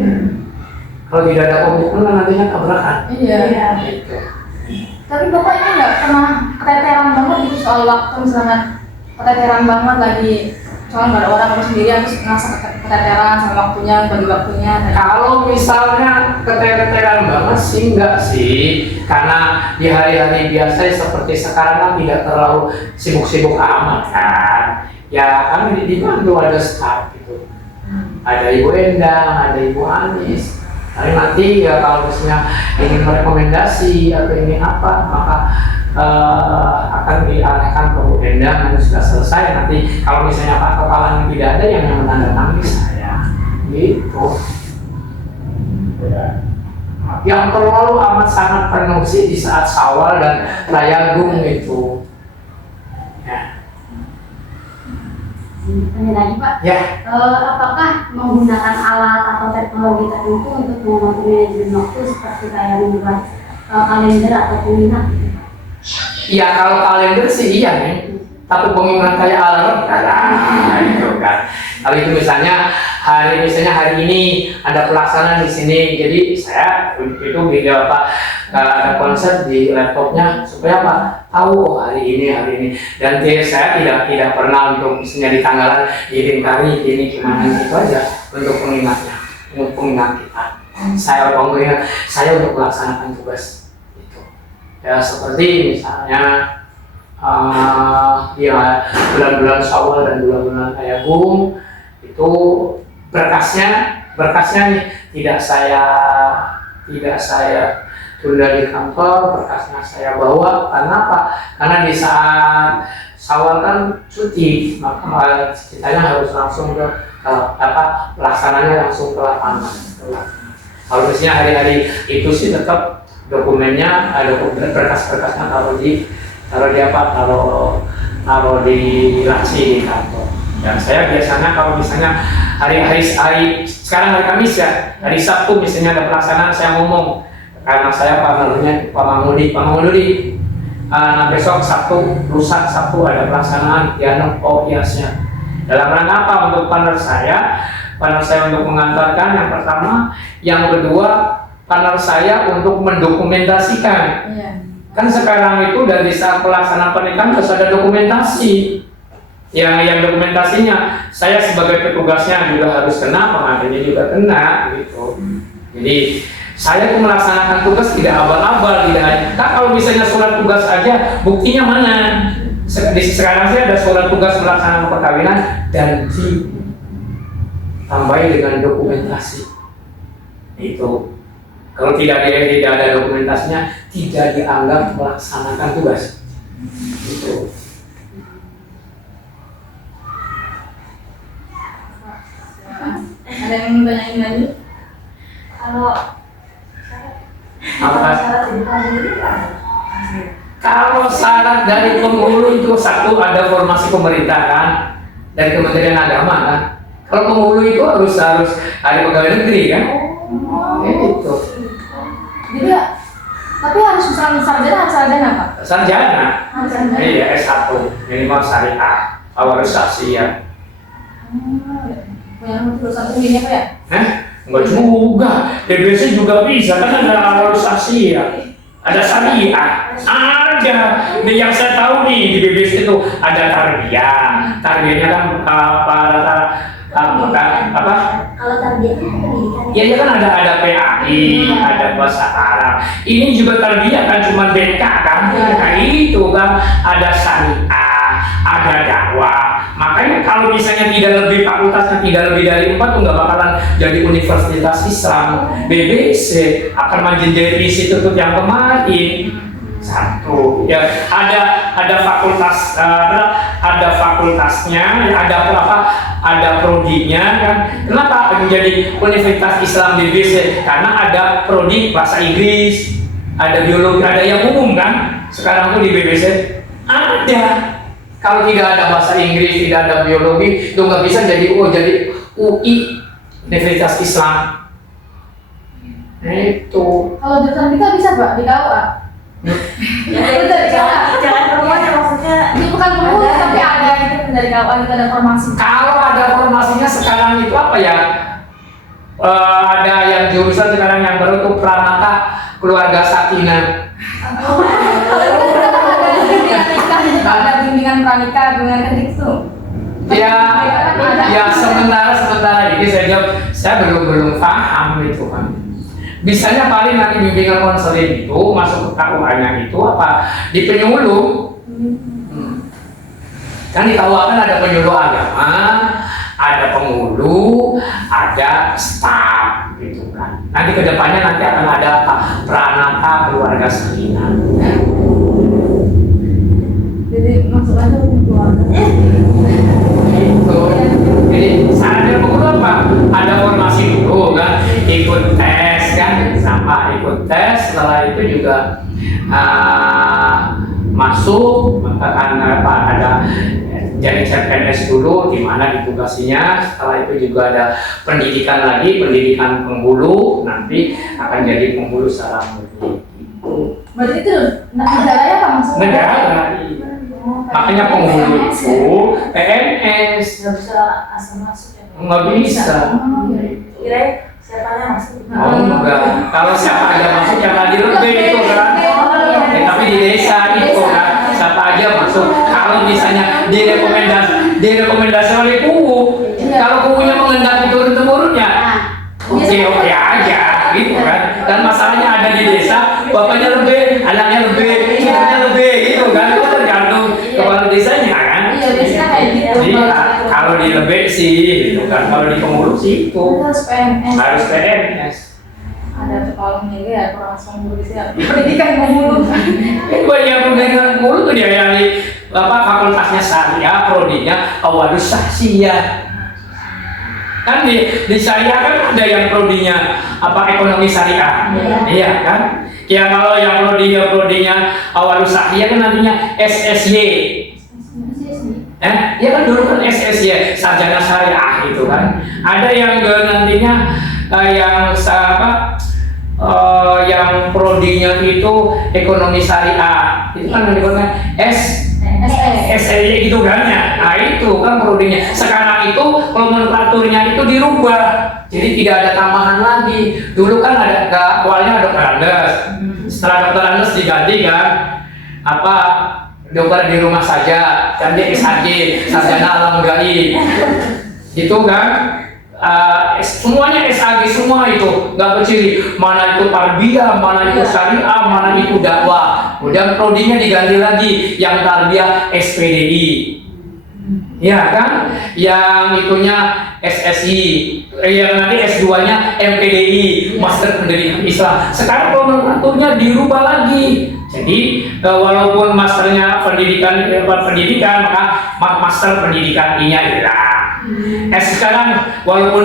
Kalau tidak ada komitmen nantinya tabrakan. Iya. Gitu. Tapi Bapak ini nggak pernah keteteran banget gitu soal waktu, misalnya keteteran banget lagi soalnya nggak ada orang, kamu sendirian terus ngerasa keteteran sama waktunya, bagi waktunya. Kalau misalnya keteteran banget sih enggak sih, karena di hari-hari biasa seperti sekarang kan tidak terlalu sibuk-sibuk amat kan. Ya kami dibantu ada staff gitu, ada Ibu Endang, ada Ibu Anis. Nanti ya kalau misalnya ingin merekomendasi atau ingin apa, maka akan diarahkan ke Bu Endang. Nanti sudah selesai, nanti kalau misalnya Pak Kepalanya tidak ada, yang menandatangani saya gitu. melaksanakan ngungsi di saat Syawal dan Rayagung itu. Ya. Tanya lagi Pak, Ya. apakah menggunakan alat atau teknologi tertentu untuk membantu manajemen waktu seperti kayak membuat kalender atau pengingat? Iya, kalau kalender sih iya nih. Tapi pengingat kayak alarm itu kan. Kalau itu misalnya hari ini ada pelaksanaan di sini, jadi saya itu video ada konsep di laptopnya supaya apa? Tahu hari ini dan saya tidak pernah untuk misalnya di tanggalan hari ini gimana itu aja untuk pengingatnya, untuk pengingat kita. Saya untuk melaksanakan tugas itu. Ya seperti misalnya ya bulan-bulan Syawal dan bulan-bulan Rayagung itu berkasnya nih tidak saya tunda di kantor, berkasnya saya bawa. Karena apa? Karena di saat Syawal kan cuti, maka ceritanya harus langsung ke pelaksananya langsung ke lapangan. Kalau misalnya hari-hari itu sih tetap dokumennya ada berkas-berkasnya taruh di laci di kantor. Dan saya biasanya kalau misalnya hari sekarang hari Kamis ya, hari Sabtu misalnya ada pelaksanaan, saya ngomong karena saya partnernya Pak Mangudi. Nah besok lusa Sabtu ada pelaksanaan Diana Oiasnya. Dalam rangka apa? Untuk partner saya untuk mengantarkan yang pertama, yang kedua partner saya untuk mendokumentasikan. Iya. Kan sekarang itu dari saat pelaksanaan pernikahan harus ada dokumentasi. Yang dokumentasinya saya sebagai petugasnya juga harus kena, pengantinnya juga kena gitu. Jadi saya tuh melaksanakan tugas tidak abal-abal, tidak. Kalau misalnya surat tugas aja, buktinya mana? Sekarang saya ada surat tugas melaksanakan perkawinan dan ditambahi dengan dokumentasi. Itu. Kalau tidak ada dokumentasinya, tidak dianggap melaksanakan tugas. Itu. Ada yang mau tanyain lagi? Kalau syarat dari penghulu itu satu ada formasi pemerintah kan, dari Kementerian Agama kan. Kalau penghulu itu harus ada pegawai negeri kan. Itu. Jadi ya, tapi harus sarjana Pak? Sarjana. Sarjana. Iya, S1 minimal syariah, awarisasi ya. Yang lulusan tingginya Pak ya? Enggak juga. DBC juga bisa kan ada awarisasi ya. Ada syariah. Ada. Nih yang saya tahu nih di BBC itu ada tarbiyah. Tarbiyahnya kan apa? Kalau tarbiyahnya pendidikan. Ya kan ada PAI, ada bahasa Arab. Ini juga tarbiyah kan cuma BK kan. Nah itu kan ada syariah, ada dakwah. Makanya kalau misalnya fakultasnya tidak lebih dari 4 tuh nggak bakalan jadi Universitas Islam. BBC akan menjadi institut yang kemarin. Satu ya ada fakultas ada fakultasnya ya, ada prodinya kan. Kenapa menjadi Universitas Islam BBC? Karena ada prodi bahasa Inggris, ada biologi, ada yang umum kan. Sekarang tuh di BBC ada. Kalau tidak ada bahasa Inggris, tidak ada biologi, itu nggak bisa jadi UI Universitas Islam. Itu. Kalau jurusan kita bisa Pak di KUA? Jangan perempuan ya maksudnya. Ini bukan penghulu tapi ada gitu dari KUA itu ada formasi. Kalau ada formasinya sekarang itu apa ya? Ada yang jurusan sekarang yang baru tuh Pranata Keluarga Sakinah. Ada bimbingan pranikah, bimbingan ketik tuh. Ya sementara ini saya belum paham itu kan. Bisanya paling nanti bimbingan konseling itu masuk ke KUA-nya itu apa? Di penyuluh. Kan di KUA kan ada penyuluh agama, ada penghulu, ada staf gitu kan. Nanti kedepannya akan ada apa? Pranata Keluarga Sakinah. Jadi masuk aja ke keluarga. Gitu. Jadi syaratnya penghulu apa? Ada formasi dulu kan, ikut tes kan, sama ikut tes setelah itu juga masuk karena apa ada jadi CPNS dulu di mana ditugasinya. Setelah itu juga ada pendidikan lagi, pendidikan penghulu, nanti akan jadi penghulu secara murni. Berarti itu negaranya apa maksudnya? Negara. Makanya penghulu itu PNS. Nggak bisa asal masuk ya? Nggak bisa. Kira siapa yang masuk? Oh enggak. Kalau siapa aja masuk yang tadi lebih itu kan. Tapi di desa itu kan siapa aja masuk. Kalau misalnya direkomendasi oleh kubu, kalau kubunya mengendaki turun-temurunnya, oke aja gitu kan. Dan masalahnya ada di desa, bapaknya lebih, anaknya lebih, ibunya lebih gitu kan. Itu tergantung kepala desanya kan. Iya, biasanya kayak gitu. Jadi kalau di lebih sih gitu kan. Kalau di pengurus sih itu Harus PNS. harus PNS. Ada psikolognya ya, kurang penghulu gitu ya. Pendidikan penghulu. Itu yang pendidikan penghulu tuh dia yang di fakultasnya syariah, prodinya awadus sahsiyah. Kan di syariah kan ada yang prodinya ekonomi syariah. Iya kan? Ya kalau yang prodinya awadus sahsiyah kan nantinya SSY. Ya kan dulu kan SSY, sarjana syariah itu kan. Ada yang nantinya yang prodinya itu ekonomi syariah. Itu kan namanya SSY gitu kan ya. Nah itu kan prodinya. Sekarang itu nomenklaturnya itu dirubah. Jadi tidak ada tambahan lagi. Dulu kan awalnya dokter Andes. Setelah dokter Andes diganti kan dokter di rumah saja, dan dia SHG, sarjana alam gaib, gitu kan? Semuanya SHG semua itu, nggak berciri mana itu tarbiyah, mana itu syariah, mana itu dakwah. Kemudian prodinya diganti lagi, yang tarbiyah SPDI, ya kan? Yang itunya SSI, yang nanti S2-nya MPDI, Master Pendidikan Islam. Sekarang nomenklaturnya dirubah lagi. Jadi walaupun masternya pendidikan maka master pendidikan I-nya hilang. Sekarang walaupun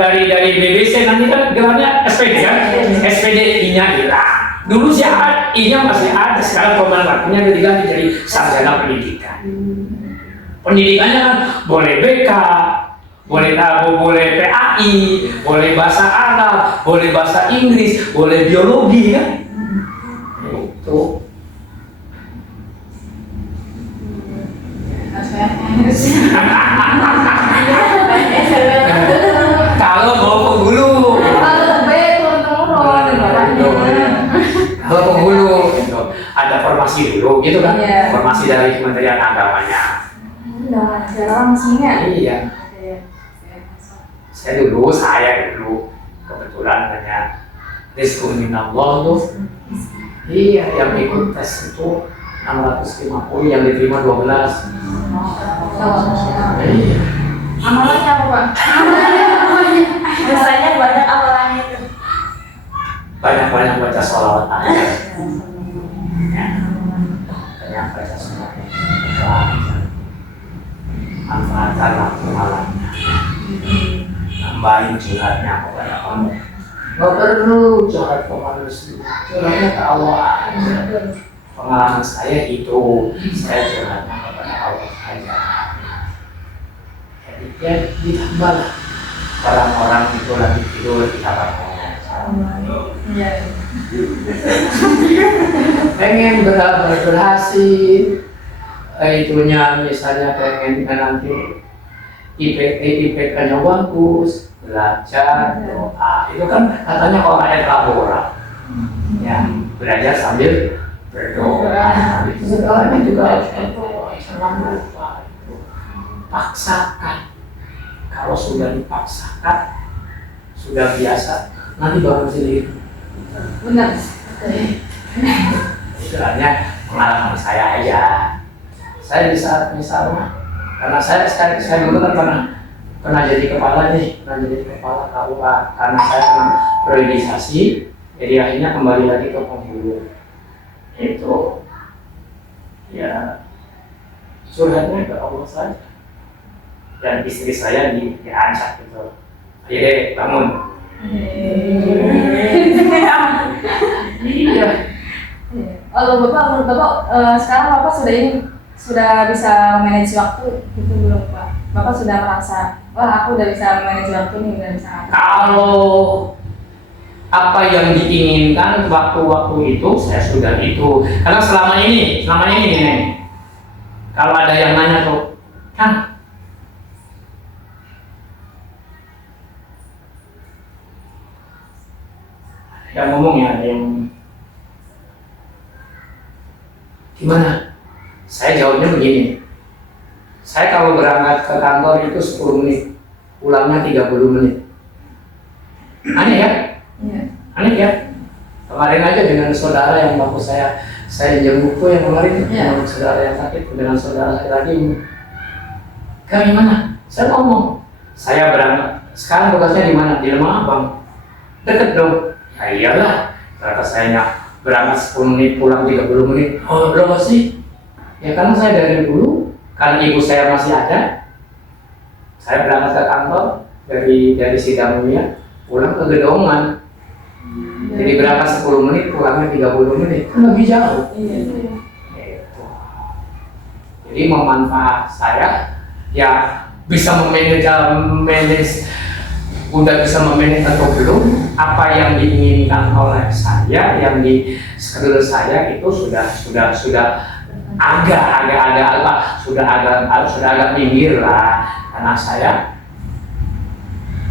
dari BBC nanti kan gelarnya SPD kan, SPD I-nya hilang. Dulu sih I-nya masih ada, sekarang nomenklaturnya diganti jadi sarjana pendidikan. Pendidikannya kan boleh BK, boleh PAI, boleh bahasa Arab, boleh bahasa Inggris, boleh biologi kan. Itu kalau mau penghulu, kalau penghulu ada formasi dulu gitu kan, formasi dari Kementerian Agamanya. Iya. Saya dulu kebetulan hanya rizqun minallah tuh. Iya, yang ikut tes itu 650, yang diterima 12. Iya. Amalannya apa, Pak? Biasanya banyak amalannya itu. Banyak baca sholawat aja. Ya. Banyak baca sholawat. Manfaatkan waktu malamnya. Tambahin jihadnya kepada Allah. Gak perlu curhat ke manusia, curhatnya ke Allah aja. Pengalaman saya itu, saya curhatnya kepada Allah saja. Jadi ya ditambahlah orang-orang itu lagi tidur di kamarnya. Pengen berhasil, itunya misalnya pengen nanti IPK-nya bagus, belajar, doa. Itu kan katanya orang ayat laborat. Ya, belajar sambil berdoa. Segalanya juga harus berdoa, jangan lupa. Paksakan. Kalau sudah dipaksakan, sudah biasa, nanti baru sendiri. Benar. Istilahnya pengalaman saya aja. Saya di saat misalnya, karena saya dulu kan pernah jadi kepala KUA, karena saya kena priorisasi, jadi akhirnya kembali lagi ke penghulu. Itu ya curhatnya ke Allah saja. Dan istri saya diancam gitu, ayo deh bangun. Iya. Kalau Bapak, menurut Bapak sekarang Bapak sudah bisa manage waktu gitu belum Pak? Bapak sudah merasa, wah aku udah bisa manage waktu nih, udah bisa ngatur. Kalau apa yang diinginkan waktu-waktu itu saya sudah itu. Karena selama ini nih, kalau ada yang nanya tuh, kan yang ngomong ya, ada yang gimana? Saya jawabnya begini. Saya kalau berangkat ke kantor itu 10 menit, pulangnya 30 menit. Aneh ya? Iya. Aneh ya? Kemarin aja dengan saudara yang waktu saya pinjam buku yang kemarin dengan saudara yang sakit, dengan saudara saya lagi. Kamu gimana? Saya ngomong, saya berangkat. Sekarang tugasnya di mana? Di Lembah Abang. Deket dong. Ya iyalah. Kata saya berangkat 10 menit, pulang 30 menit. Oh, berapa sih? Ya karena saya dari dulu, karena ibu saya masih ada, saya berangkat ke kantor dari Sidamulia, pulang ke Gedongan. Jadi berangkat 10 menit, pulangnya 30 menit, kan lebih jauh. Iya. Gitu. Jadi memanfaat saya, ya bisa memanage, udah bisa memanage atau belum, apa yang diinginkan oleh saya, yang di schedule saya itu sudah agak minggir lah, karena saya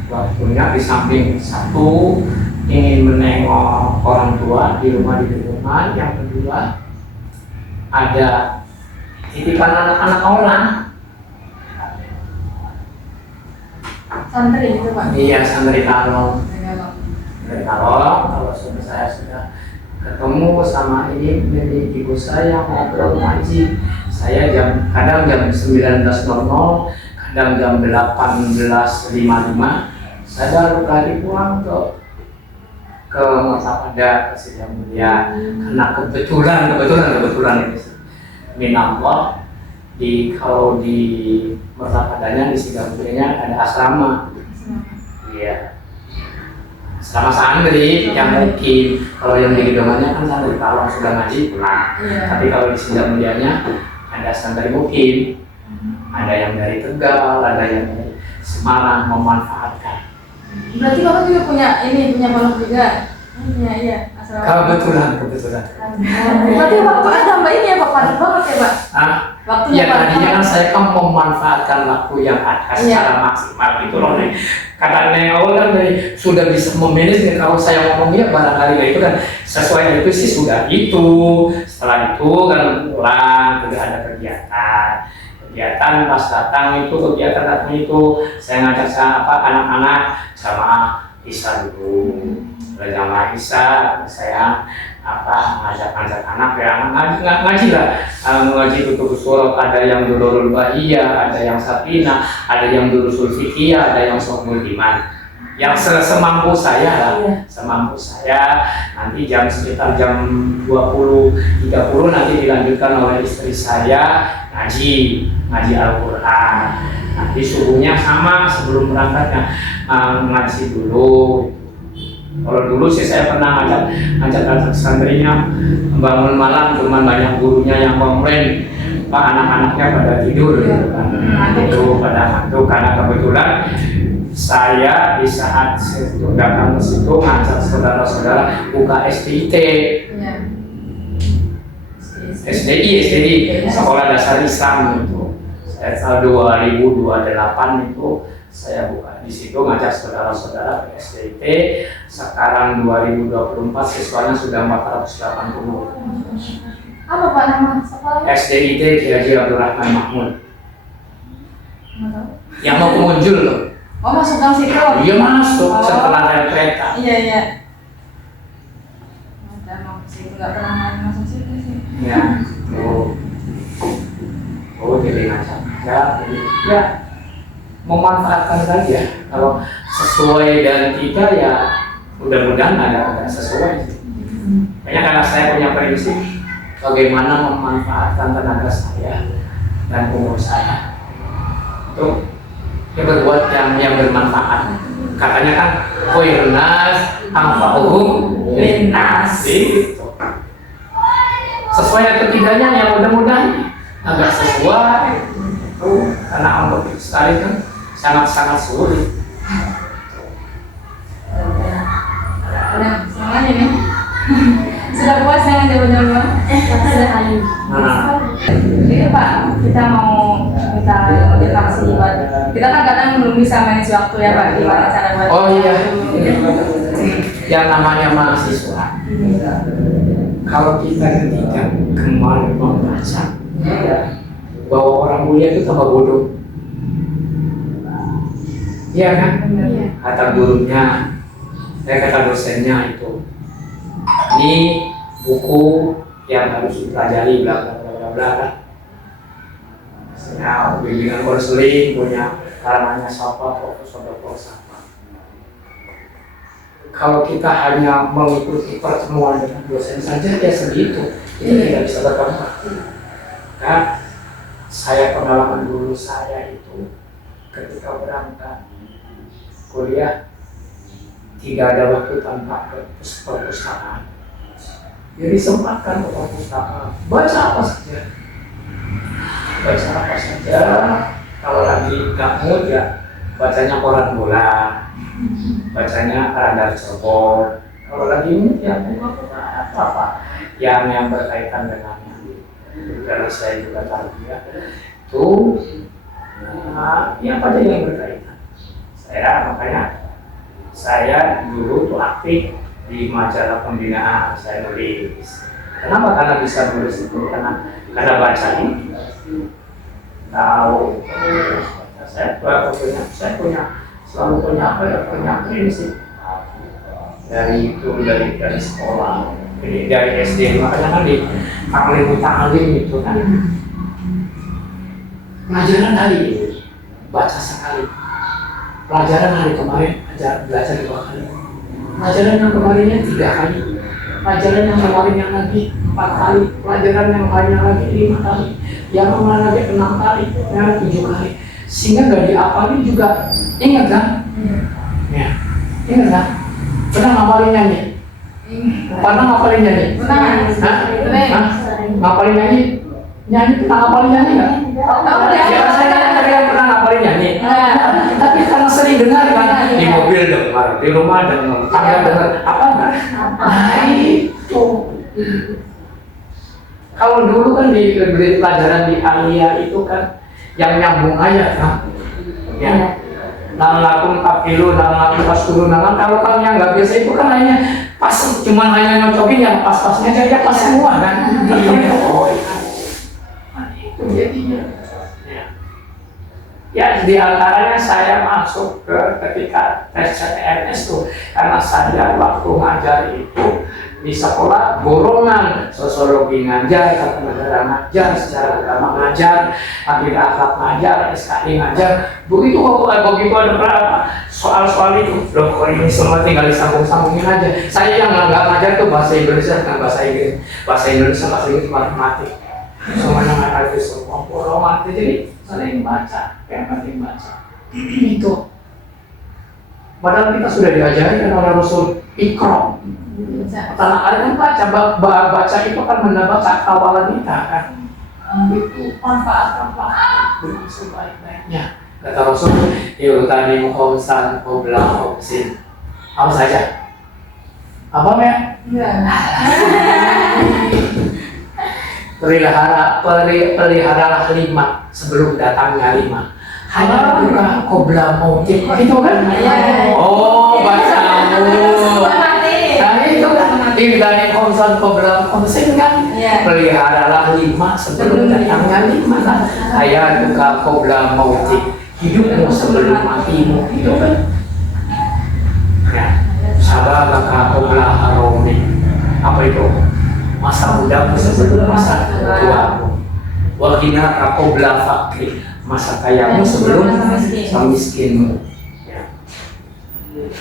waktunya di samping satu ingin menengok orang tua di rumah di lingkungan, yang kedua ada titipan anak-anak orang. Santri gitu Pak? Iya, santri talong. Iya. Santri talong, kalau saya sudah ketemu sama ini ibu saya ngobrol ngaji, saya kadang jam 19.00, kadang jam 18.55, saya baru lagi pulang ke Martapada, ke Sidamulia, karena kebetulan ini minallah kalau di Martapadanya, di Sidamulianya ada asrama. Iya. Sama santri yang mungkin kalau yang di Gedongannya kan santri kalau sudah ngaji pulang. Tapi kalau di Sidamulianya ada santri mungkin, ada yang dari Tegal, ada yang dari Semarang, memanfaatkan. Berarti Bapak juga punya pondok juga? Iya, asrama. Kebetulan. Berarti waktunya tambah ini ya Pak, padat banget ya Pak? Waktunya Ya tadinya kan saya kan memanfaatkan waktu yang ada secara maksimal gitu loh nih. Kata Neng Awal kan sudah bisa memanage nih, kalau saya ngomong ya barangkali itu kan sesuai itu sih sudah itu. Setelah itu kan pulang, sudah ada kegiatan pas datang itu saya ngajak anak-anak sama Isa dulu. Sama Isa saya ngajak anak yang ngaji lah, mengaji Kutub Surat, ada yang Durul Bahiyah, ada yang Safinah, ada yang Durusul Fikiyah, ada yang Sohmul Iman. Yang semampu saya lah, semampu saya. Nanti sekitar jam 20.30 nanti dilanjutkan oleh istri saya ngaji Al-Quran. Nanti subuhnya sama sebelum berangkatnya ngaji dulu. Kalau dulu sih saya pernah ngajak santrinya bangun malam, cuman banyak gurunya yang komplain, Pak anak-anaknya pada tidur gitu kan. Itu pada ngantuk, karena kebetulan saya di saat datang ke situ ngajak saudara-saudara buka SDIT. SDI, Sekolah Dasar Islam itu. Saya tahun 2028 itu saya buka di situ, ngajak saudara-saudara ke SDIT. Sekarang 2024 siswanya sudah 480. Apa Pak nama sekolahnya? SDIT Kiai Haji Abdurrahman Mahmud. Yang mau muncul loh. Oh, masuk gang situ? Iya masuk setelah rel kereta. Iya. Emang situ nggak pernah masuk situ sih. Ya, jadi ngajak. Ya, memanfaatkan saja. Kalau sesuai dan tidak ya mudah-mudahan ada sesuai. Makanya karena saya punya prinsip bagaimana memanfaatkan tenaga saya dan umur saya untuk berbuat yang bermanfaat. Katanya kan khairun nas anfa'uhum linnas. Gitu. Soal yang ketiganya yang mudah-mudahan agak sesuai itu, karena untuk itu sekali kan sangat-sangat sulit. Udah, semuanya nih. Sudah puas dengan jawaban-jawaban? Sudah kali. Nah, Jadi Pak, kita mau minta motivasi buat kita kan kadang belum bisa manage waktu ya Pak, gimana cara buat oh iya, waktu? yang namanya mahasiswa. Kalau kita ketika kembali membaca bahwa orang mulia itu tambah bodoh, iya kan? Kata gurunya, kata dosennya itu, ini buku yang harus dipelajari bla bla bla bla bla kan. Ya, bimbingan konseling punya karangannya siapa, profesor doktor siapa. Kalau kita hanya mengikuti pertemuan dengan dosen saja ya segitu, kita tidak bisa berkembang. Nah, saya pengalaman dulu saya itu ketika berangkat kuliah tidak ada waktu tanpa perpustakaan. Jadi sempatkan ke perpustakaan, baca apa saja. Baca apa saja. Kalau lagi nggak mood ya bacanya koran bola, bacanya Radar Cirebon. Kalau lagi mood ya apa yang berkaitan dengan karena saya juga tarbiyah itu apa aja yang berkaitan. Makanya saya dulu tuh aktif di majalah pembinaan, saya nulis. Kenapa? Karena bisa nulis itu karena baca ini tahu. Saya selalu punya prinsip dari sekolah, dari SD. Makanya kan di taklim itu kan pelajaran hari ini baca sekali, pelajaran hari kemarin belajar 2 kali, pelajaran yang kemarinnya 3 kali, pelajaran yang kemarinnya lagi 4 kali, pelajaran yang lainnya lagi 5 kali, yang kemarin lagi 6 kali, yang 7 kali, sehingga nggak diapalin juga. Ingat kan? Ya, ingat kan? Pernah ngapalin nyanyi? Pernah ngapalin nyanyi? Hah? Ngapalin nyanyi? Pernah ngapalin nyanyi nggak? Ya, saya kalian pernah ngapalin nyanyi. Tapi karena sering dengar kan, di mobil dengar, di rumah dengar, tangga dengar, apa enggak? Nah itu. Kalau dulu kan di pelajaran di Alia itu kan yang nyambung aja kan, ya. Nalakum kapilu, nalakum pastulu, kalau yang nggak biasa itu kan hanya pas, cuma hanya nyocokin yang pas-pasnya aja pas semua kan. Itu jadinya. Ya di antaranya saya masuk ketika tes CPNS tuh karena saya waktu ngajar itu di sekolah borongan, sosiologi ngajar, tata negara ngajar, sejarah agama ngajar, akidah akhlak ngajar, SKI ngajar. Begitu ada berapa soal-soal itu, loh kok ini semua tinggal disambung-sambungin aja. Saya yang nggak ngajar tuh bahasa Indonesia dengan bahasa Inggris, bahasa Inggris matematik. Semuanya ngajar itu semua borongan, jadi saling baca, yang penting baca. Itu. Padahal kita sudah diajari oleh Rasul Ikra. Pertama kali kan baca itu kan mendapat cakawalan kita kan. Itu manfaat dengan sebaik-baiknya. Kata Rasul, tadi mukhomsan, qobla khomsin. Apa saja? Apa ya? Peliharalah 5 sebelum datangnya 5. Hanya buka qobla mautik. Itu kan? Oh, bacamu. Nah itu kan dari konson qobla khomsin kan? Peliharalah 5 sebelum datangnya 5 kan? Hanya buka qobla mautik. Hidupmu sebelum matimu. Itu kan? Ya. Sabar baka qobla haromi. Apa itu? Masa mudamu sebelum masa tuamu. Wahina qobla fakri. Masa kayamu sebelum miskinmu. Ya.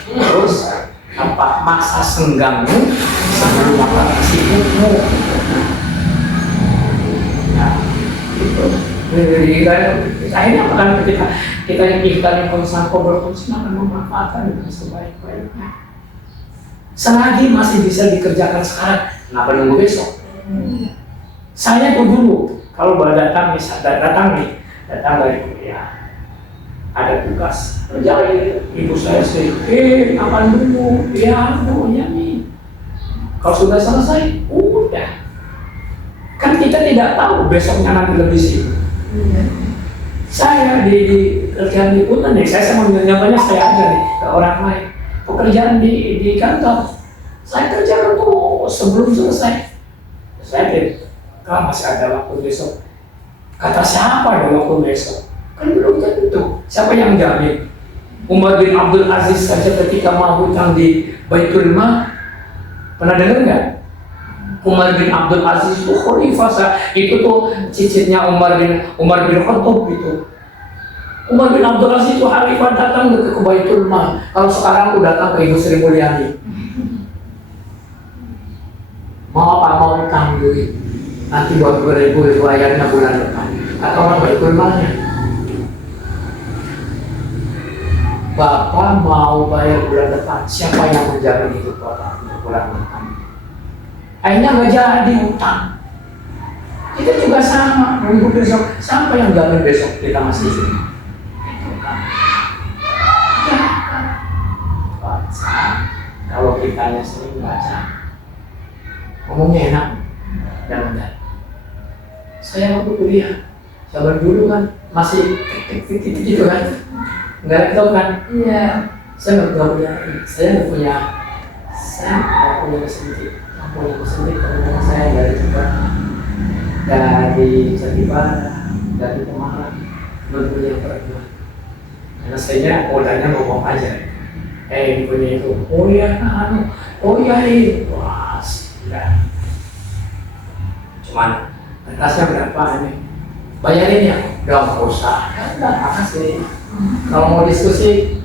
Terus masa senggangmu sebelum masa sibukmu. Nah, itu. Jadi akhirnya akan kita yang ikhlas konsen berfungsi akan memanfaatkan dengan sebaik-baiknya. Selagi masih bisa dikerjakan sekarang, kenapa nunggu besok? Saya tuh dulu kalau datang dari kuliah, ada tugas kerja ibu saya sih, kapan dulu, ya bu, ya nih. Kalau sudah selesai, udah. Kan kita tidak tahu besoknya nanti lebih sibuk. Saya di kerjaan di Punten nih, saya sama nyatanya saya aja nih ke orang lain. Pekerjaan di kantor, saya kerja tuh sebelum selesai. Saya kalau masih ada waktu besok. Kata siapa ada waktu besok? Kan belum tentu. Siapa yang jamin? Umar bin Abdul Aziz saja ketika mau hutang di Baitul Mal, pernah dengar nggak? Umar bin Abdul Aziz itu khalifah, itu tuh cicitnya Umar bin Khattab itu. Umar bin Abdul Aziz itu khalifah datang ke Baitul Mal. Kalau sekarang udah datang ke Ibu Sri Mulyani. Mau apa? Mau hutang duit. Nanti buat 2.000 bayarnya bulan depan. Atau orang Baitul Malnya. Bapak mau bayar bulan depan, siapa yang menjamin itu Bapak untuk bulan depan? Akhirnya nggak jadi utang. Kita juga sama, minggu besok, siapa yang jamin besok kita masih ini? Itu kan. Ya kan. Baca. Kalau kitanya sering baca, ngomongnya enak, dan saya waktu kuliah, zaman dulu kan masih gitu kan, nggak tahu kan? Iya. Saya nggak punya mesin. Punya mesin teman saya dari Jepang, dari Jatibara, dari Pemalang, belum punya perempuan. Karena saya modalnya ngomong aja. Ini punya itu. Oh iya, ini. Wah, sudah. Cuman batasnya berapa nih? Bayarin ya? Udah nggak usah. Udah, makasih. Kalau mau diskusi,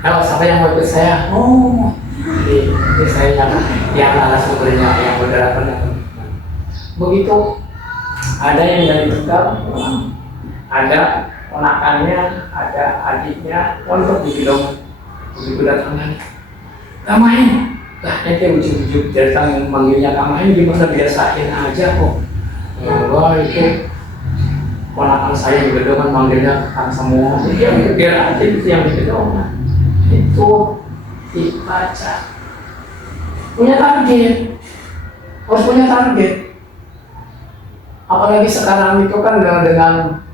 kalau siapa yang mau ikut saya? Oh. Jadi saya yang narasumbernya, yang moderatornya. Begitu ada yang dari Tegal, ada ponakannya, ada adiknya, untuk di Bidong. Begitu datangnya, Kamain, lah nanti ujung-ujung datang manggilnya Kamain, gimana biasain aja kok. Wah itu ponakan saya di Bidong manggilnya Kang semua. Jadi biar aja itu yang di Bidong. Itu dibaca, punya target, harus punya target. Apalagi sekarang itu kan dengan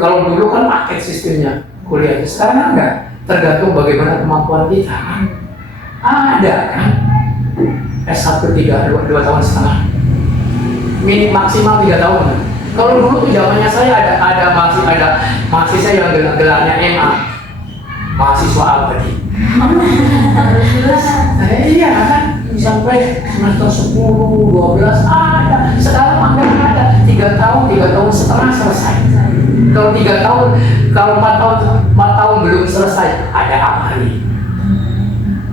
kalau dulu kan paket sistemnya kuliah, sekarang enggak, tergantung bagaimana kemampuan kita kan. Ada kan S1 2 tahun setengah, maksimal 3 tahun kan? Kalau dulu tuh zamannya saya ada mahasiswa yang gelarnya MA, mahasiswa abadi. Iya kan, sampai semester 10, 12 ada. Sekarang makin ada 3 tahun setengah selesai. Kalau 3 tahun, kalau 4 tahun belum selesai, ada amali.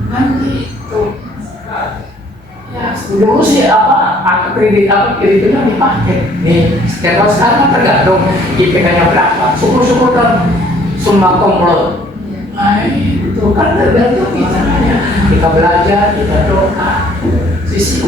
Kan gitu. Ya, dulu sih kreditnya dipakai. Nih, kalau sekarang tergantung IPK-nya berapa. Syukur-syukur kan summa komplot. Nah itu kan tergantung kita belajar, kita doa, sisi